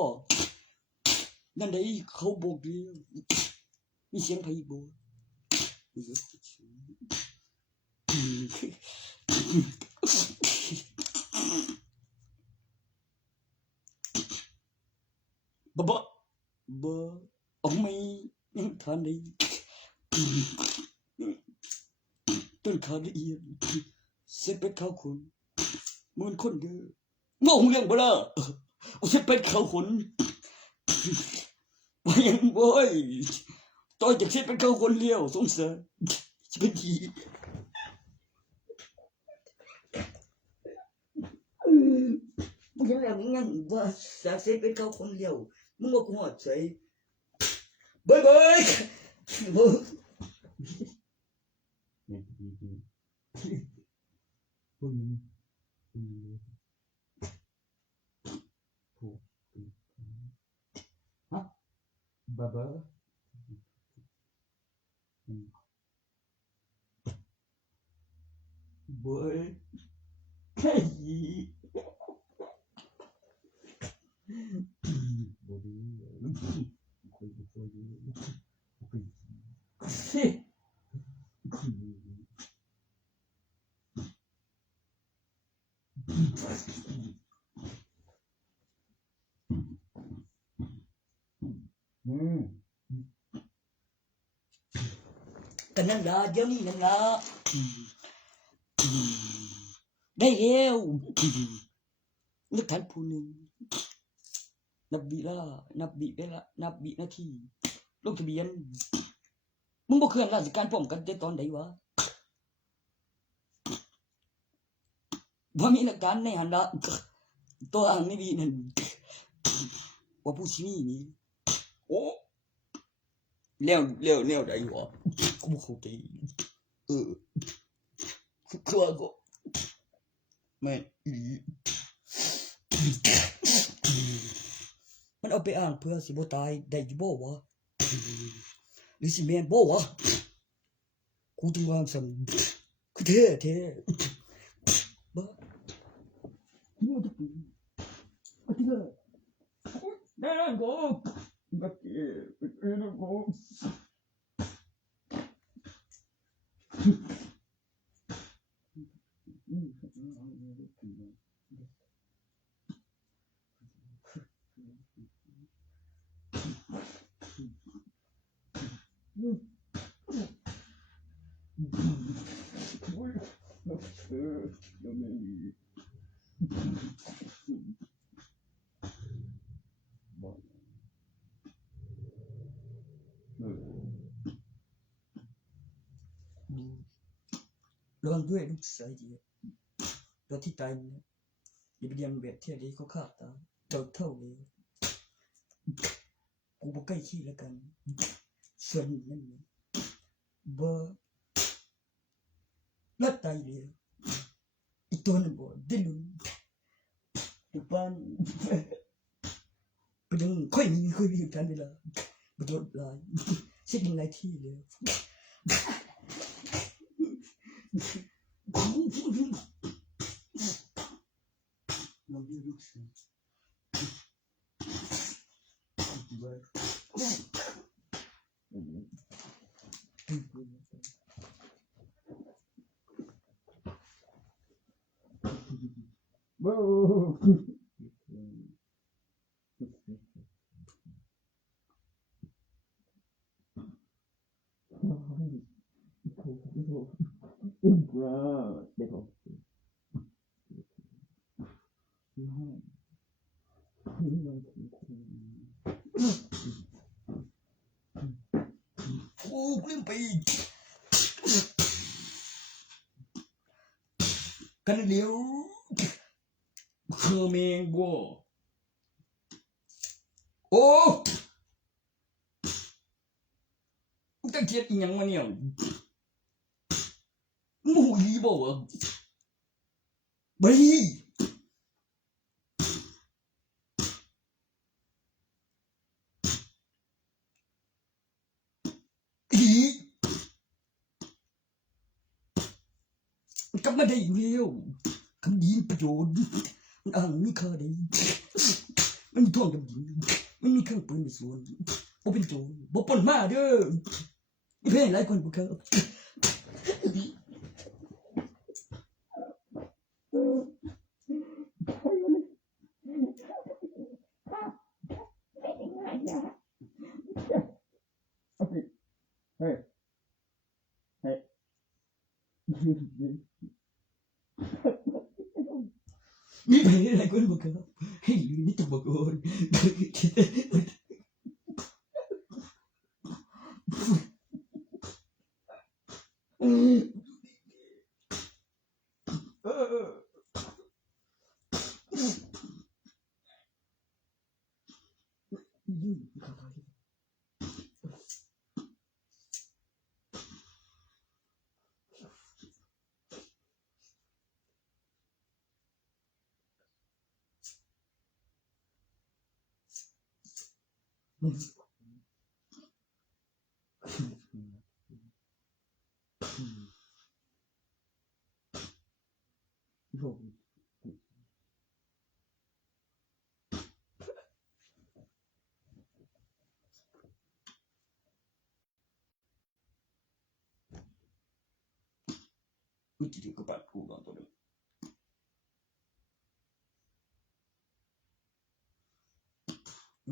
นั่นได้เขาบอกดีมีเสียงไผบ่บ่เอาไม่ยังทานได้ต้นขาละเอียดเสร็จเป็นข้าวคนมันคนเด้องงเรื่องบ่ล่ะเสร็จเป็นข้าวคนว่ายังบ่ยต่อจากเสร็จเป็นข้าวคนเลี้ยวสงสารจะเป็นที เห็นแล้วมึงยังว่าสาเสเป็นเขาคนเดียวมึงบ่กูฮอดใส่เบ้ยๆบ่เนี่ยดีๆพวกนี้ฮะบ้าๆเบ้ยแค่ยีบ่ดีคุยบ่ดีกันนั่นล่ะเดี๋ยวนี้นั่นล่ะได้แล้วนึกทันผู้หนึ่งนับวิเวลานับวินาทีลงทะเบียนมึงบ่เคลื่อนราชการพร้อมกันแต่ตอนใดวะบ่มีหลักฐานในหันละตัวอ่างในวินั่นว่าผู้สิมีนี่โอ้แล้วได้วะกูบ่เข้าใจคือว่าก็แม่นอีมันเอาไปอ้างเพื่อสิบ่ตายได้อยู่บ่วะหรือสิแม่นบ่วะกูถึงว่าซั่นคือแท้บ่มึงจะไปอะติล่ะได้แล้วก็บักเอ๋เป็นก็ระวังด้วยลูกสายดีตัวที่ตายเนี่ยอย่าไปเรียนแบบที่ดีเขาฆ่าตายเจ้าเท่าเลยกูบ่ใกล้ขี้แล้วกันส่วนนั้นบ่ละตายเลยอีตัวนั้นบ่ได้ลุ้นทุกบ้านไปดึงค่อยมีกันเวลาบ่โดนหลายเช็คหลายที่เลยเราเรียกลูกศิษย์โอ้กูลืมไปกันเร็วคือแมงบ่โอ้มึงตั้งเทียดอีหยังวะเนี่ยมึงหูดีบ่วะบ่ดีมันกลับมาได้อีกแล้วคำดีประโยชน์มันอ้างมีค่าได้มันมีท่องกับหญิงมันมีเครื่องปืนในสวนบ่เป็นโจรบ่ปล้นมาเด้อมีเพื่อนหลายคนบ่ครับมีเพื่อนหลายคนบ่ครับให้ลืมนี่ต้องบ่ก่อน กูจะก็ปัดกูก่อนตัวนึง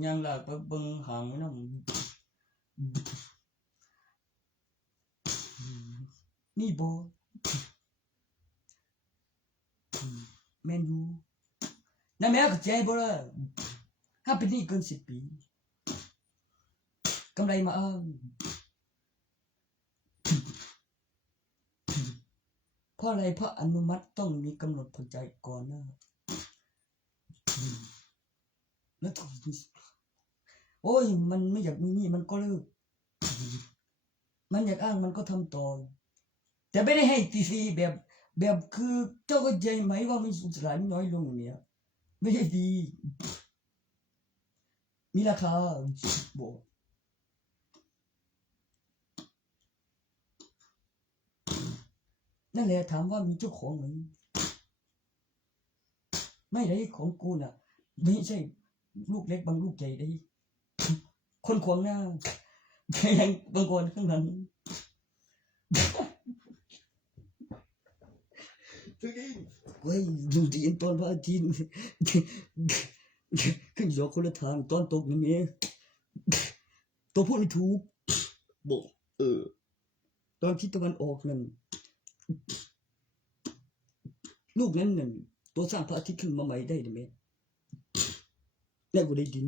ยังล่ะไปเบิ่งหางน้ำนี่บ่แมนยูนั่นแม่ก็ใจบ่ล่ะถ้าเป็นหนี้เกิน10 ปีกำไรมาอ้างเพราะอะไรเพราะอนุมัติต้องมีกำหนดผ่อนจ่ายก่อนนะแล้วถูกโอ้ยมันไม่อยากมีหนี้มันก็เลิกมันอยากอ้างมันก็ทำต่อแต่ไม่ได้ให้ฟรีๆแบบคือเจ้าก็ใจไหมว่ามันสุสานน้อยลงเนี่ยไม่ใช่ดีมีราคาบอกนั่นแหละถามว่ามีเจ้าของไหมไม่ได้ของกูน่ะไม่ใช่ลูกเล็กบางลูกใหญ่ได้คนขวางหน้ายังบางคนข้างหลังเฮ้ยดูดีตอนพระอาทิตย์ขึ้นยกคนละทางตอนตกนี่เมียตัวพูดไม่ถูกบอกตอนที่ตะวันออกนั่นลูกนั้นนั่นตัวสร้างพระอาทิตย์ขึ้นมาใหม่ได้ไหมแล้วก็ได้ดิน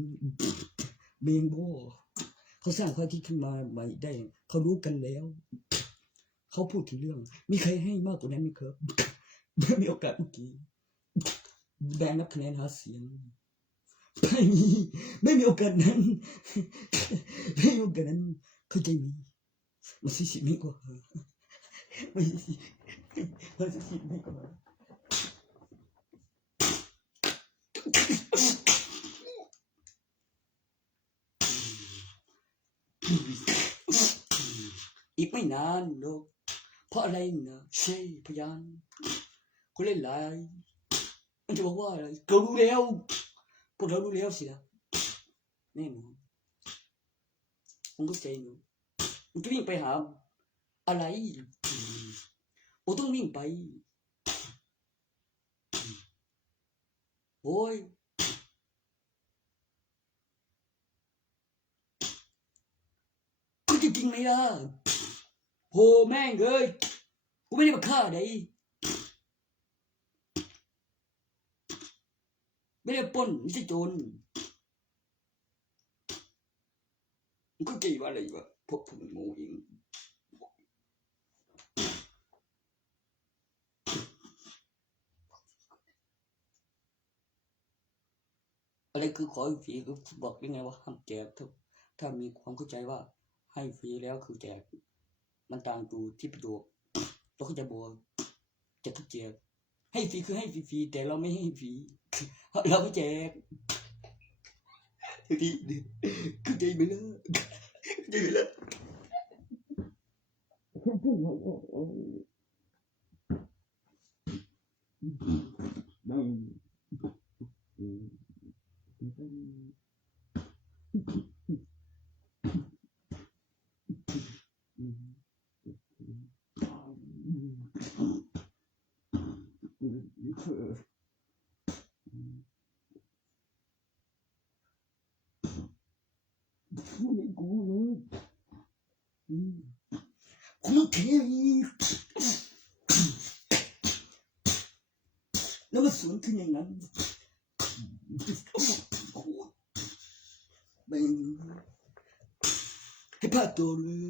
เมงบ่เขาสร้างพระอาทิตย์ขึ้นมาใหม่ได้เขารู้กันแล้วเขาพูดถึงเรื่องมีใครให้มากกว่านั้นไหมครับไม่มีโอกาสเมื่อกี้แบงนับคะแนนหาเสียงไม่มีโอกาสนั้นไม่มีโอกาสนั้นเข้าใจมีมันสิไม่กว่าไม่สิมันสิไม่กว่าอีกไม่นานหรอกเพราะอะไรนะใช่พยานเขาเล่นไรมันจะบอกว่าอะไรเรารู้แล้วพวกเรารู้แล้วสินะแน่นอนผมก็ใจหนูมันจะวิ่งไปหาอะไรผมต้องวิ่งไปโอ้ยก็จริงๆเลยล่ะโหแม่งเอ้ยกูไม่ได้มาฆ่าใดไม่ได้ปล้นไม่ใช่โจรมันก็ใจว่าอะไรวะพวกผมโง่เองอะไรคือขอฟรีคือบอกยังไงว่าห้ามแจกถ้ามีความเข้าใจว่าให้ฟรีแล้วคือแจกมันต่างดูที่ประโยคเราก็จะบอกจะทุกแจกให้ฟรีคือให้ฟรีแต่เราไม่ให้ฟรีเราไม่แจกดีเข้าใจไหมล่ะเข้าใจไหมล่ะนั่งพูดให้กูเลยคุณเทแล้วมาสวนขึ้นอย่างนั้นไม่ให้พลาดตัวเลย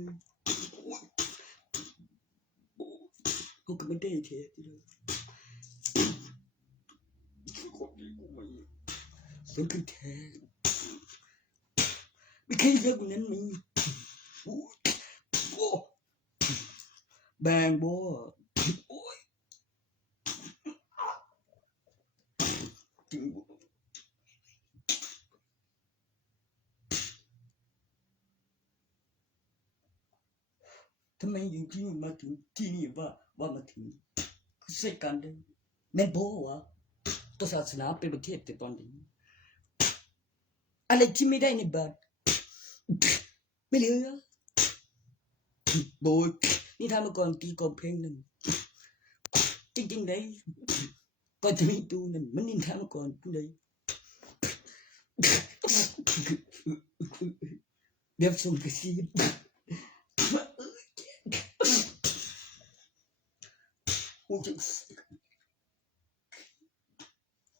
กูก็ไม่ได้เทเลยสวนขึ้นแทนไม่เคยเจอคนนั้นมีแบงบ่โอ้ยจริง ทำไมอยู่ที่นี่มาถึงที่นี่ว่ามาถึงคือใช่กันได้แม่นโบวะตัวศาสนาเป็นประเทศแต่ตอนนี้อะไรที่ไม่ได้ในบาทไม่เหลือโบยนี่ทำมาก่อนตีกองเพลงนั่นจริงๆเลยก่อนจะมีตูนั่นมันนินทามาก่อนกูเลยเดี๋ยวส่งไปซีโอ้ย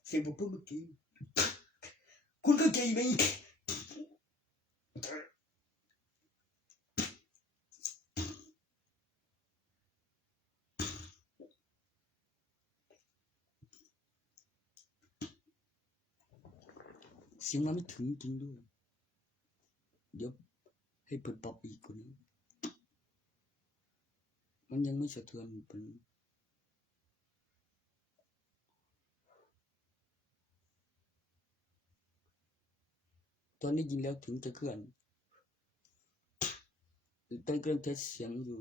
เสียงผมเพิ่งเมื่อกี้คุณเข้าใจไหมเสียงมันไม่ถึงจริงด้วยเดี๋ยวให้เปิดปรับอีกกว่านี้มันยังไม่สะเทือนเป็นตอนนี้ยิงแล้วถึงจะเคลื่อนต้องเครื่องเทสเสียงอยู่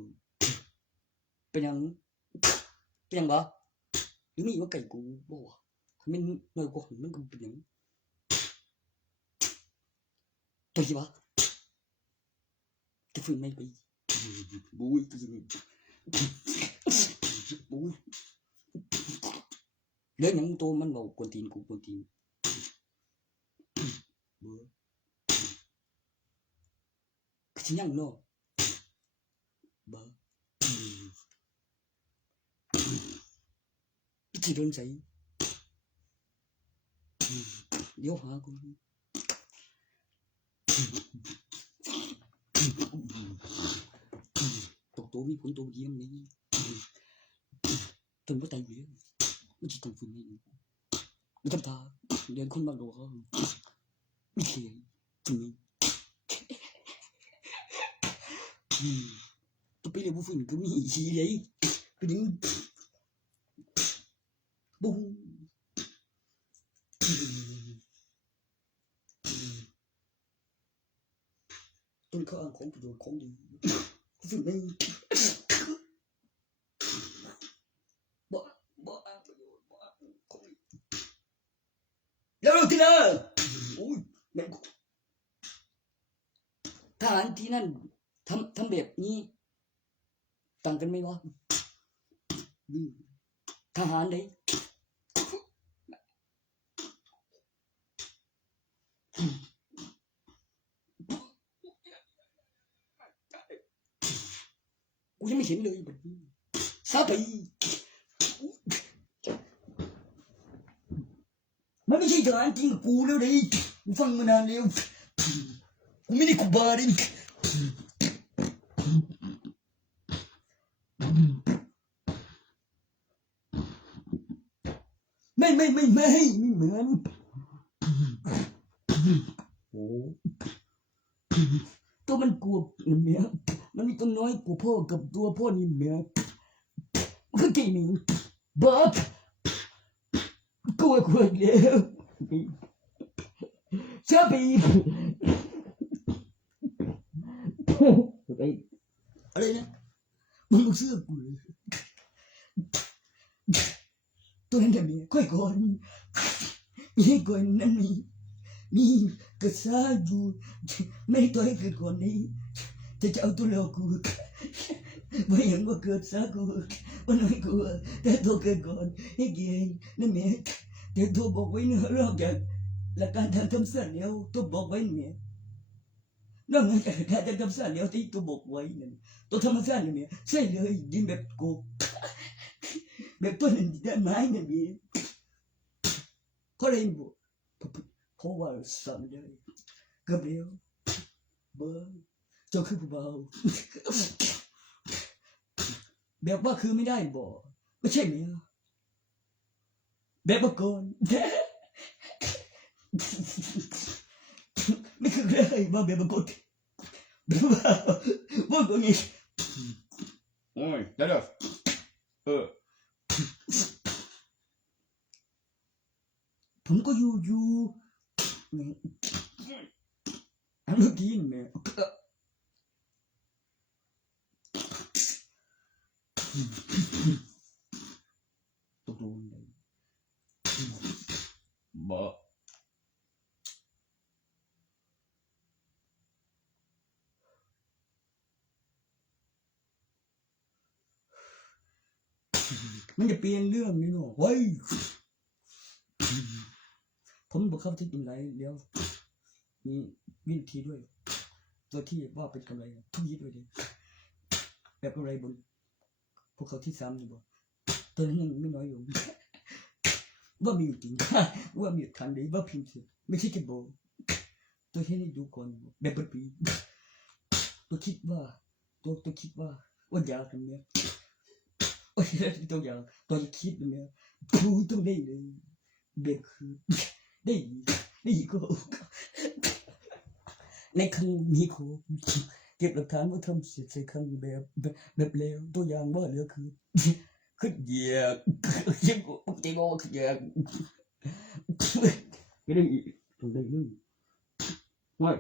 เป็นยังวะหรือมีว่าไก่กูบ่วะมันน้อยกว่าผมมันก็เป็นยังตัวยี่วะจะฟื้นไม่ไปบุ้ยบุ้ยเรื่องยังตัวมันบอกกวนตีนกูกวนตีนเบื่อคือยังเนาะเบื่อที่โดนใจเดี๋ยวหากูตกตัวมีผลตัวเยี่ยมนี่จนว่าใจเบี้ยไม่ใช่ตัวฟื้นนี่ไม่ทำตาเดินคนมาดูเขาไม่เคยจริงตัวไปเลยผู้ฟื้นก็มีชีเลยไปดึงบุ้งต้นข้างของประโยชน์ของดีผู้ฟื้นไม่บ่อ้างประโยชน์บ่อ้างของดีแล้วที่นั่นโอ้ยแม่งทหารที่นั่นทำแบบนี้ต่างกันไหมวะทหารเลยกูยังไม่เห็นเลยแบบนี้ซาปีมันไม่ใช่ทหารจริงกับกูแล้วดิกูฟังมานานแล้วกูไม่ได้กูบาดิไม่เหมือนโอ้ตัวมันกลัวเมียมันมีตัวน้อยกว่าพ่อกับตัวพ่อนี่เมียมันก็เก่งนี่บ๊อบกลัวแล้วชอบไปอะไรนะมึงเสื้อกูเลยตัวนั้นแบบนี้ค่อยก่อนมีก่อนนั้นมีกระซ่าอยู่ไม่ตัวให้เกิดก่อนนี้จะเอาตัวเรากูไม่ยังว่าเกิดซากูมันไม่กูแต่ตัวเกิดก่อนให้เก่งนั่นแม่แต่ตัวบอกไว้เนื้อเรื่องจากหลักการทางคำสั่งแล้วตัวบอกไว้เนี่ยนอกจากการทางคำสั่งแล้วที่ตัวบอกไว้นั่นตัวธรรมชาติเนี่ยใช่เลยยินแบบกูแบบตัวนั้นได้ไหมนั่นเองเขาเลยบอกเพราะว่าสั่งได้เกือบแล้วเบอร์เจ้าคือผู้เบาแบบว่าคือไม่ได้บอกไม่ใช่ไหมแบบว่าก่อนไม่คือเลยว่าแบบว่าก่อนแบบว่าก่อนนี่โอ้ยเดี๋ยวผมก็อยู่เมื่อกี้เนี่ย ตกลงเลย บ่ มันจะเปลี่ยนเรื่องนี่เนาะเว้ยผมบอกเขาที่เป็นไรเดี๋ยวมีวิธีด้วยตัวที่ว่าเป็นกำไรทุกยิดด้วยดิแบบกำไรบนพวกเขาที่ซ้ำนี่บอกตัวนั้นยังไม่น้อยอยู่ว่ามีอยู่จริงว่ามีทันดีว่าพิมพ์เสียไม่ใช่แค่โบตัวที่นี่ดูก่อนแบบเป็นปีตัวคิดว่าว่ายากกันเนี่ยโอ้ยตัวอย่างตัวคิดเนี่ยพูดต้องได้เลยแบบคือได้ก็ในครั้งนี้ครูเก็บหลักฐานว่าทำเสร็จใส่ครั้งแบบเลวตัวอย่างว่าเหลือคือขึ้นเหยียบยังปกติบอกว่าขึ้นเหยียบไม่ได้อีกต้องได้เลยไม่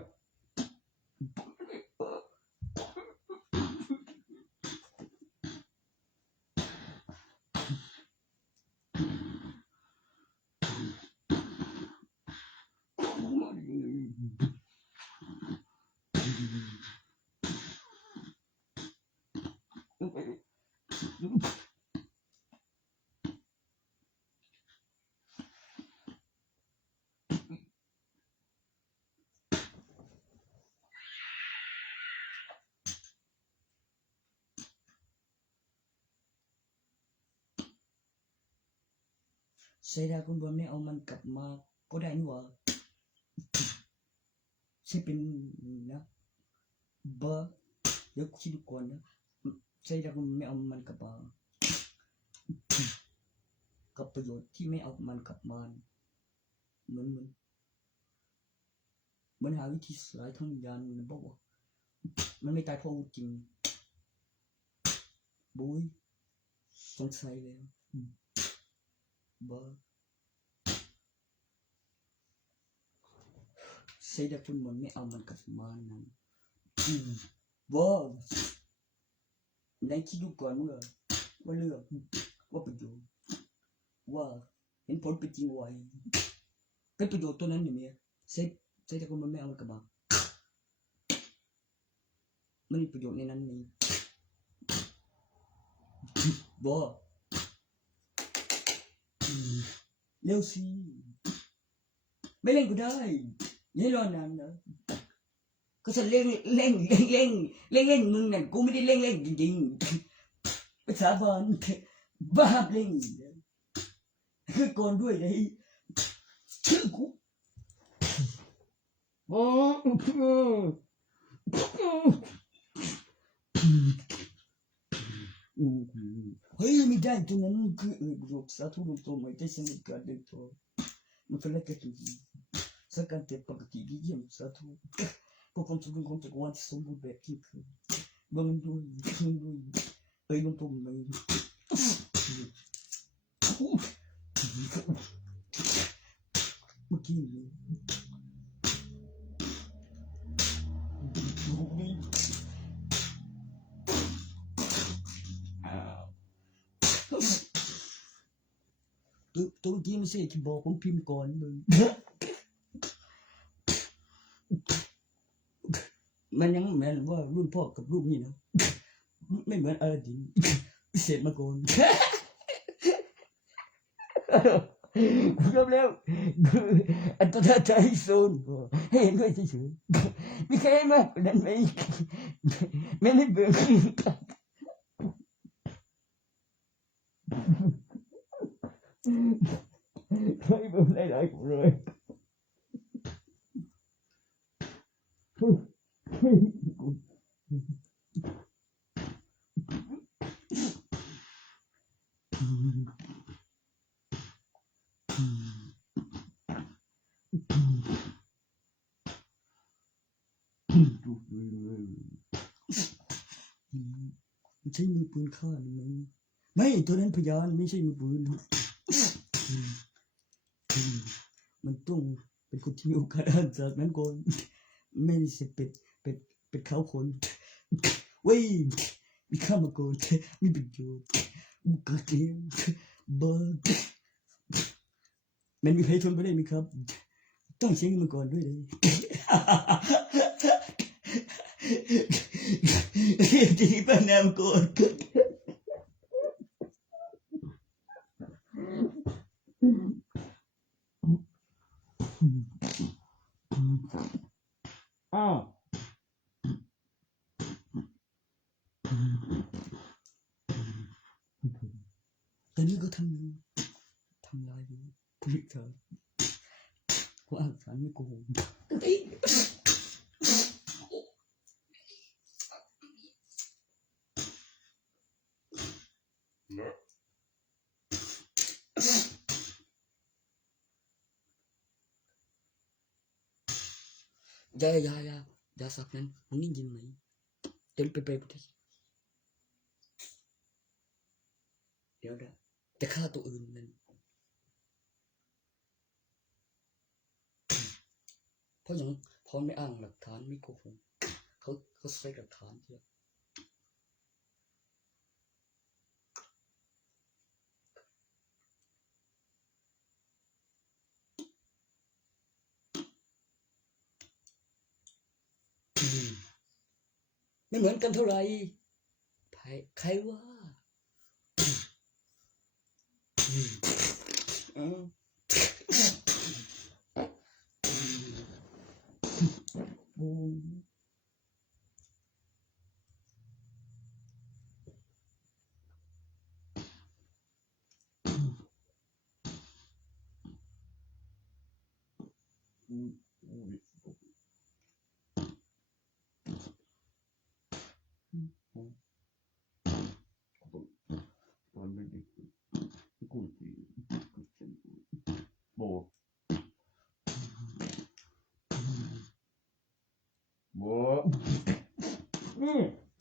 ใส่ดาคุณบอลไม่เอามันกลับมาก็ได้นี่หว่าใช่เป็นนะบ้าเดี๋ยวคิดดูก่อนนะใช่ดาคุณไม่เอามันกลับมากับประโยชน์ที่ไม่เอามันกลับมาเหมือนหาวิธีสลายทั้งวิญญาณนะบอกว่ามันไม่ตายเพราะอาวุธจริงบุ้ยสงสัยแล้วบ้าใช่ดาคุณบอลไม่เอามันกลับมานั้นบ้าได้คิดดูก่อนมึงเหรอว่าเลือกว่าประโยชน์ว่าเห็นผลเป็นจริงไว้เป็นประโยชน์ตัวนั้นอย่างเนี้ยใช่แต่คนมันไม่เอามันกระบะมันมีประโยชน์ในนั้นนี่บอเร็วสิไม่เล่นก็ได้อย่ารอนานนะก็ฉันเล่นมึงนั่นกูไม่ได้เล่นจริงๆภาษาบอลบ้าเล่นคือก่อนด้วยเลยชื่อกูเฮ้ยไม่ได้ตัวนั้นคือประโยคสาธุลงตัวไม่ได้สนิทกันเด็กตัวมันเป็นอะไรกันสักการเต็มปกติดีเยี่ยมสาธุพวกคนทุกคนจะวันที่สมบูรณ์แบบที่คือเบื้องด้วยเอ้ยลงตัวไม่เมื่อกี้เลยตัวกี้ไม่ใช่ที่บอกผมพิมพ์ก่อนมึงมันยังเหมือนว่ารุ่นพ่อกับลูกนี่นะไม่เหมือนอลาดินเสร็จมาก่อนกูยอมแล้วอันตรายใจโซนให้เห็นด้วยเฉยๆไม่เคยมากนั้นไม่ได้เบื่อไม่เบื่อหลายๆคนเลยใช่มือปืนฆ่าหรือไม่ตัวนั้นพยานไม่ใช่มือปืนมันต้องเป็นคนที่มีโอกาสอ่านจากนั้นก่อนไม่ใช่เป็ดเขาคนเว้ย มีข้ามาก่อนมีประโยชน์มีกระเทียมเบิร์ดมันมีใครทนไม่ได้ไหมครับต้องเสียงมาก่อนด้วยเลยจริงป่ะแนวก่อนอ้าวตอนนี้ก็ทำอยู่ทำลายอยู่ผลิตเถอะเพราะอ่านสารไม่โกหกอย่าสักนั้นมึงได้ยินไหมเดินไปดิเดี๋ยวนะจะฆ่าตัวอื่นนั่นเพราะอย่างพอไม่อ้างหลักฐานไม่โกหกเขาใช้หลักฐานเยอะไม่เหมือนกันเท่าไหร่ใครว่าบูมตอนเด็กๆกูจีโบโบไม่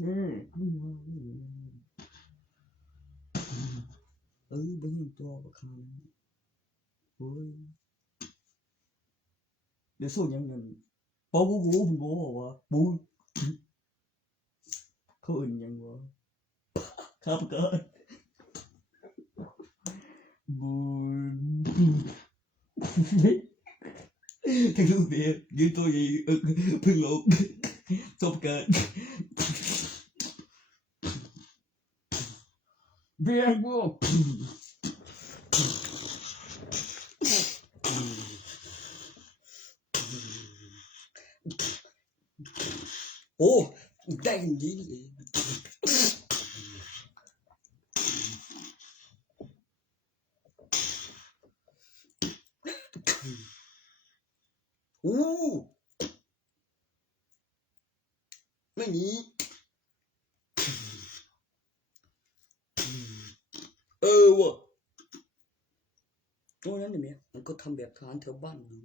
เห็นตัวประคำเฮ้ยเดี๋ยวสู้ยังไงปูบอกว่าปูเขาอื่นยังวะครับเกิดบูทั้งลูกเบียยืนตัวใหญ่พึ่งลงจบเกิดเบียร์กู โอ้ได้อย่างนี้นี่เองไม่มีวะโอ้นั่นเนี่ยมันก็ทำแบบทหารแถวบ้านอยู่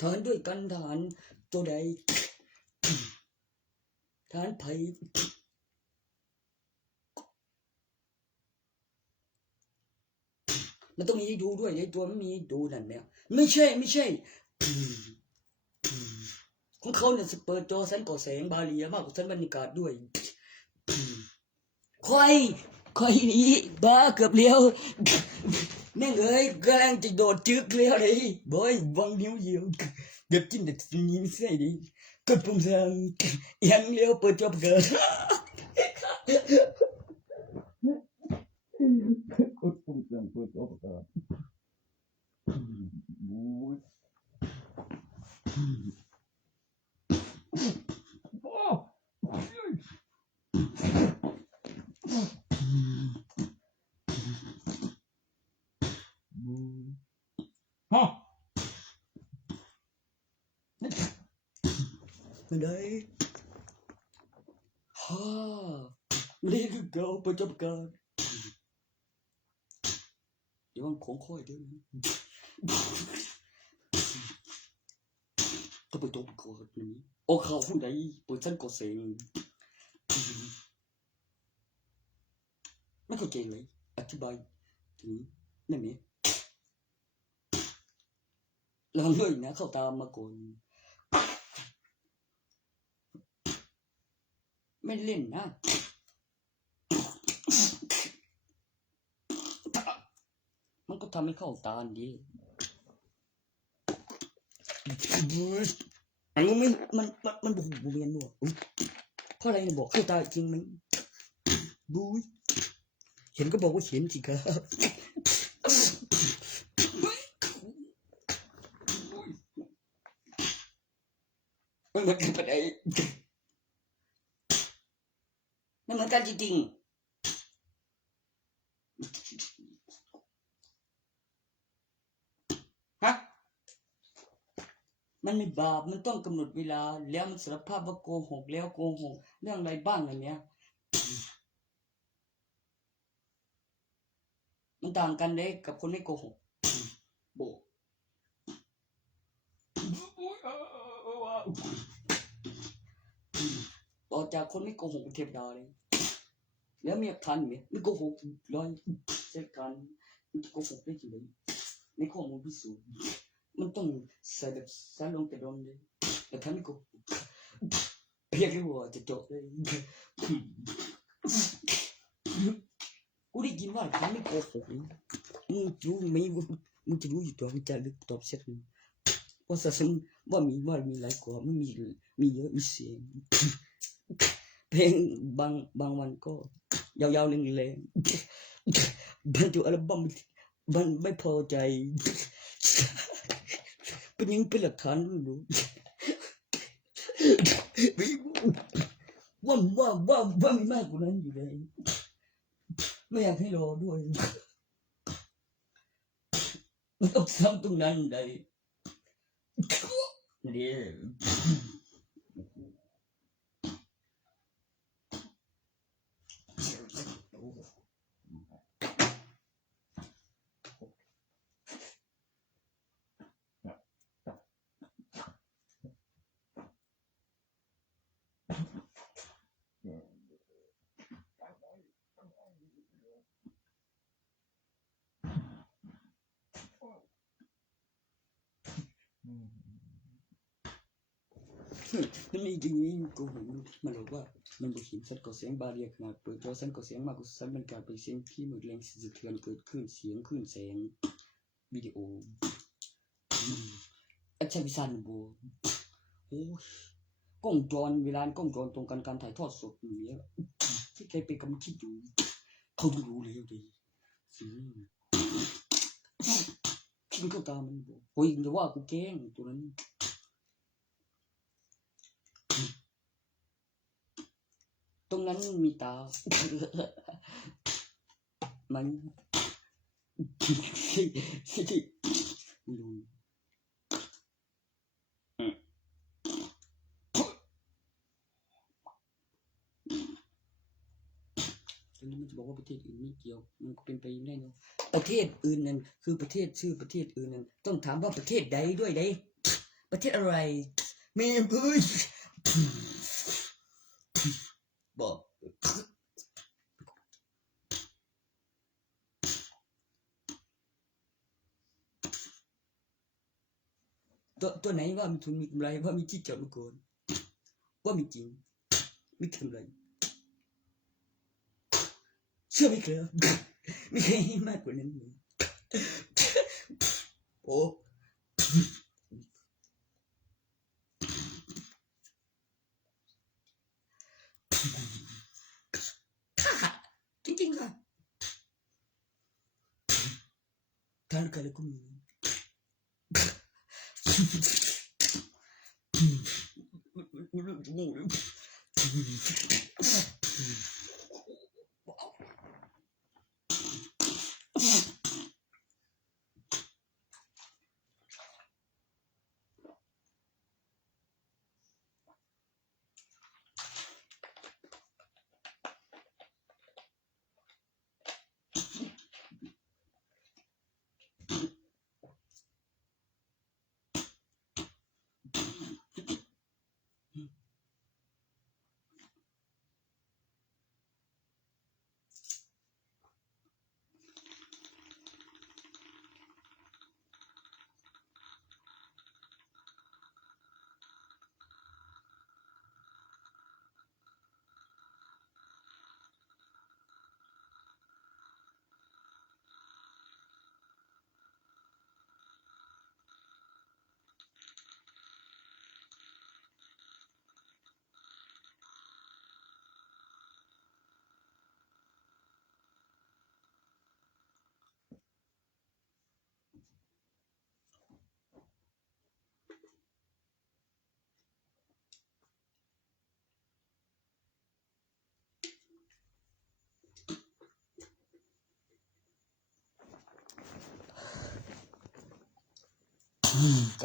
ทหารด้วยกันทหารตัวใดทหารไผ่มันต้องมีให้ดูด้วยในตัวมันมีให้ดูนั่นเนี่ยไม่ใช่ของเขาเนี่ยเปิดจอแสงก่อแสงบาลีมากกว่าแสงบรรยากาศด้วยคอยนี้บ้าเกือบเลี้ยวแม่งเอ้ยกำลังจะโดดจึกเลี้ยวเลยบอยวังนิ้วเยียวเด็กกินเด็กนี้ไม่ใช่ดิกดปุ่มสั่งยังเลี้ยวเปิดจอบเกิดกดปุ่มสั่งเปิดจอประกาศบูโอ้ฮะไม่ได้ฮ่าไม่ได้คือเก่าเปิดจอบเกิดเดี๋ยวมันของค่อยเด้อก็เปิดจอบเกิดนี่โอ้ข่าวผู้ใดเปิดชั้นก่อแสงไม่เข้าใจเลยอธิบายถึงนั่นเนี่ย ลองด้วยนะเข้าตามมาก่อนไม่เล่นนะมันก็ทำให้เข้าตาดีอันนี้ไม่มันบุกบุเรียนด้วยเพราะอะไรเนี่ยบอกเข้าตาจริงไหมบุยเห็นก็บอกว่าเห็นสิครับมันเหมือนกันปะไดมันเหมือนกันจริงๆฮะมันไม่บาปมันต้องกำหนดเวลาแล้วมันสารภาพว่าโกหกแล้วโกหกเรื่องอะไรบ้างอะไรเนี้ยมันต่างกันเลยกับคนไม่โกหกโบต่อจากคนไม่โกหกเป็นเทพดาเลยแล้วมีหลักฐานไหมไม่โกหกร้อยเส้นการมันจะโกหกได้จริงไหมในข้อมูลพิสูจน์มันต้องใส่แบบสารลงแต่ดอนเลยแต่ถ้าไม่โกหกเพียงแค่ว่าจะจบเลยกูได้ยินว่าฉันไม่โกหกมึงรู้ไหมว่ามึงจะรู้อยู่ตัวมึงจะลึกตอบเสร็จว่าศาสนาว่ามีหลายกว่าไม่มีเยอะมีเสียงเพลงบางวันก็ยาวๆแรงๆบรรจุอัลบั้มมันไม่พอใจเป็นยังเป็นหลักฐานรู้ว่ามีมากกว่านั้นอยู่เลยไม่อยากให้รอด้วยมันต้องทำตรงนั้นได้เดี๋ยวมันมีจริงๆกูเห็นมันบอกว่ามันบอกเห็นสัตว์ก่อเสียงบาเรียขนาดเปิดจอสัตว์ก่อเสียงมากกว่าสัตว์มันกลายเป็นเสียงที่มืดแรงสะเทือนเกิดขึ้นเสียงขึ้นแสงวิดีโออัจฉริยะโบโอ้กล้องจรเวลากล้องจรตรงกันการถ่ายทอดสดอย่างเงี้ยที่ใครเป็นกำลังคิดอยู่เขาต้องรู้แล้วดิคิดก็ตามมันบอกโอ้ยอย่าว่ากูแกล้งตัวนั้นตรงนั้นมีตามันไม่รู้ตรงนี้มันจะบอกว่าประเทศอื่นไม่เกี่ยวมันก็เป็นไปแน่นอนประเทศอื่นนั่นคือประเทศชื่อประเทศอื่นนั่นต้องถามว่าประเทศใดด้วยใดประเทศอะไรมีพื้นบอกตัวไหนว่ามีทุนมีกำไรว่ามีที่จอดรถก่อนว่ามีจริงมีกำไรเชื่อไหมครับไม่เคยให้มากกว่านั้นเลยโอ้จริงๆค่ะทานกันแล้วก็มีเรื่องจมูกเลย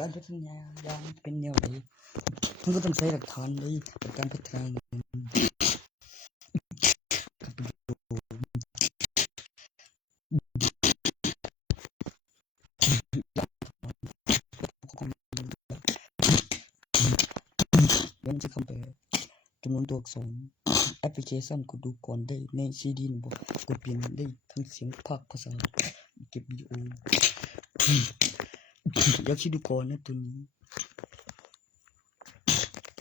การพัฒนาอย่างเป็นแนวไหนมันก็ต้องใช้หลักฐานเลยกับการพัฒนามันจะคำแปลจำนวนตัวอักษรแอปพลิเคชันกดดูก่อนได้ในซีดีนะบอกกดเปลี่ยนได้ทั้งเสียงภาคภาษาเก็บวิดีโออยากคิดดูก่อนนะตัวนี้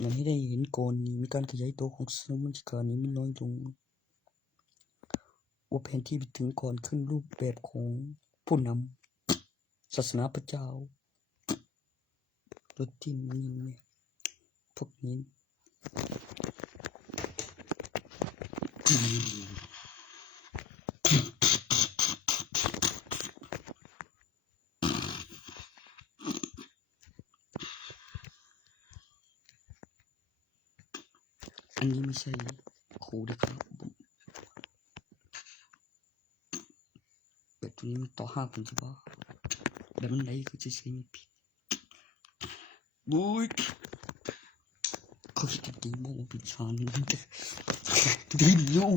มันให้ได้เห็นก่อนนี้มีการขยายตัวของสมมติการนี้มันน้อยลงว่าแผนที่ไปถึงก่อนขึ้นรูปแบบของผู้นำศาสนาพระเจ้ารถที่นี่เนี่ยพวกนี้อันนี้ไม่ใช่ครูนะครับแบบนี้มันต่อ5 ผมใช่ปะแบบนั้นไหนคือจะใช้ไม่ผิดบุ้ยเขาคิดดีมากเป็นชานดีอยู่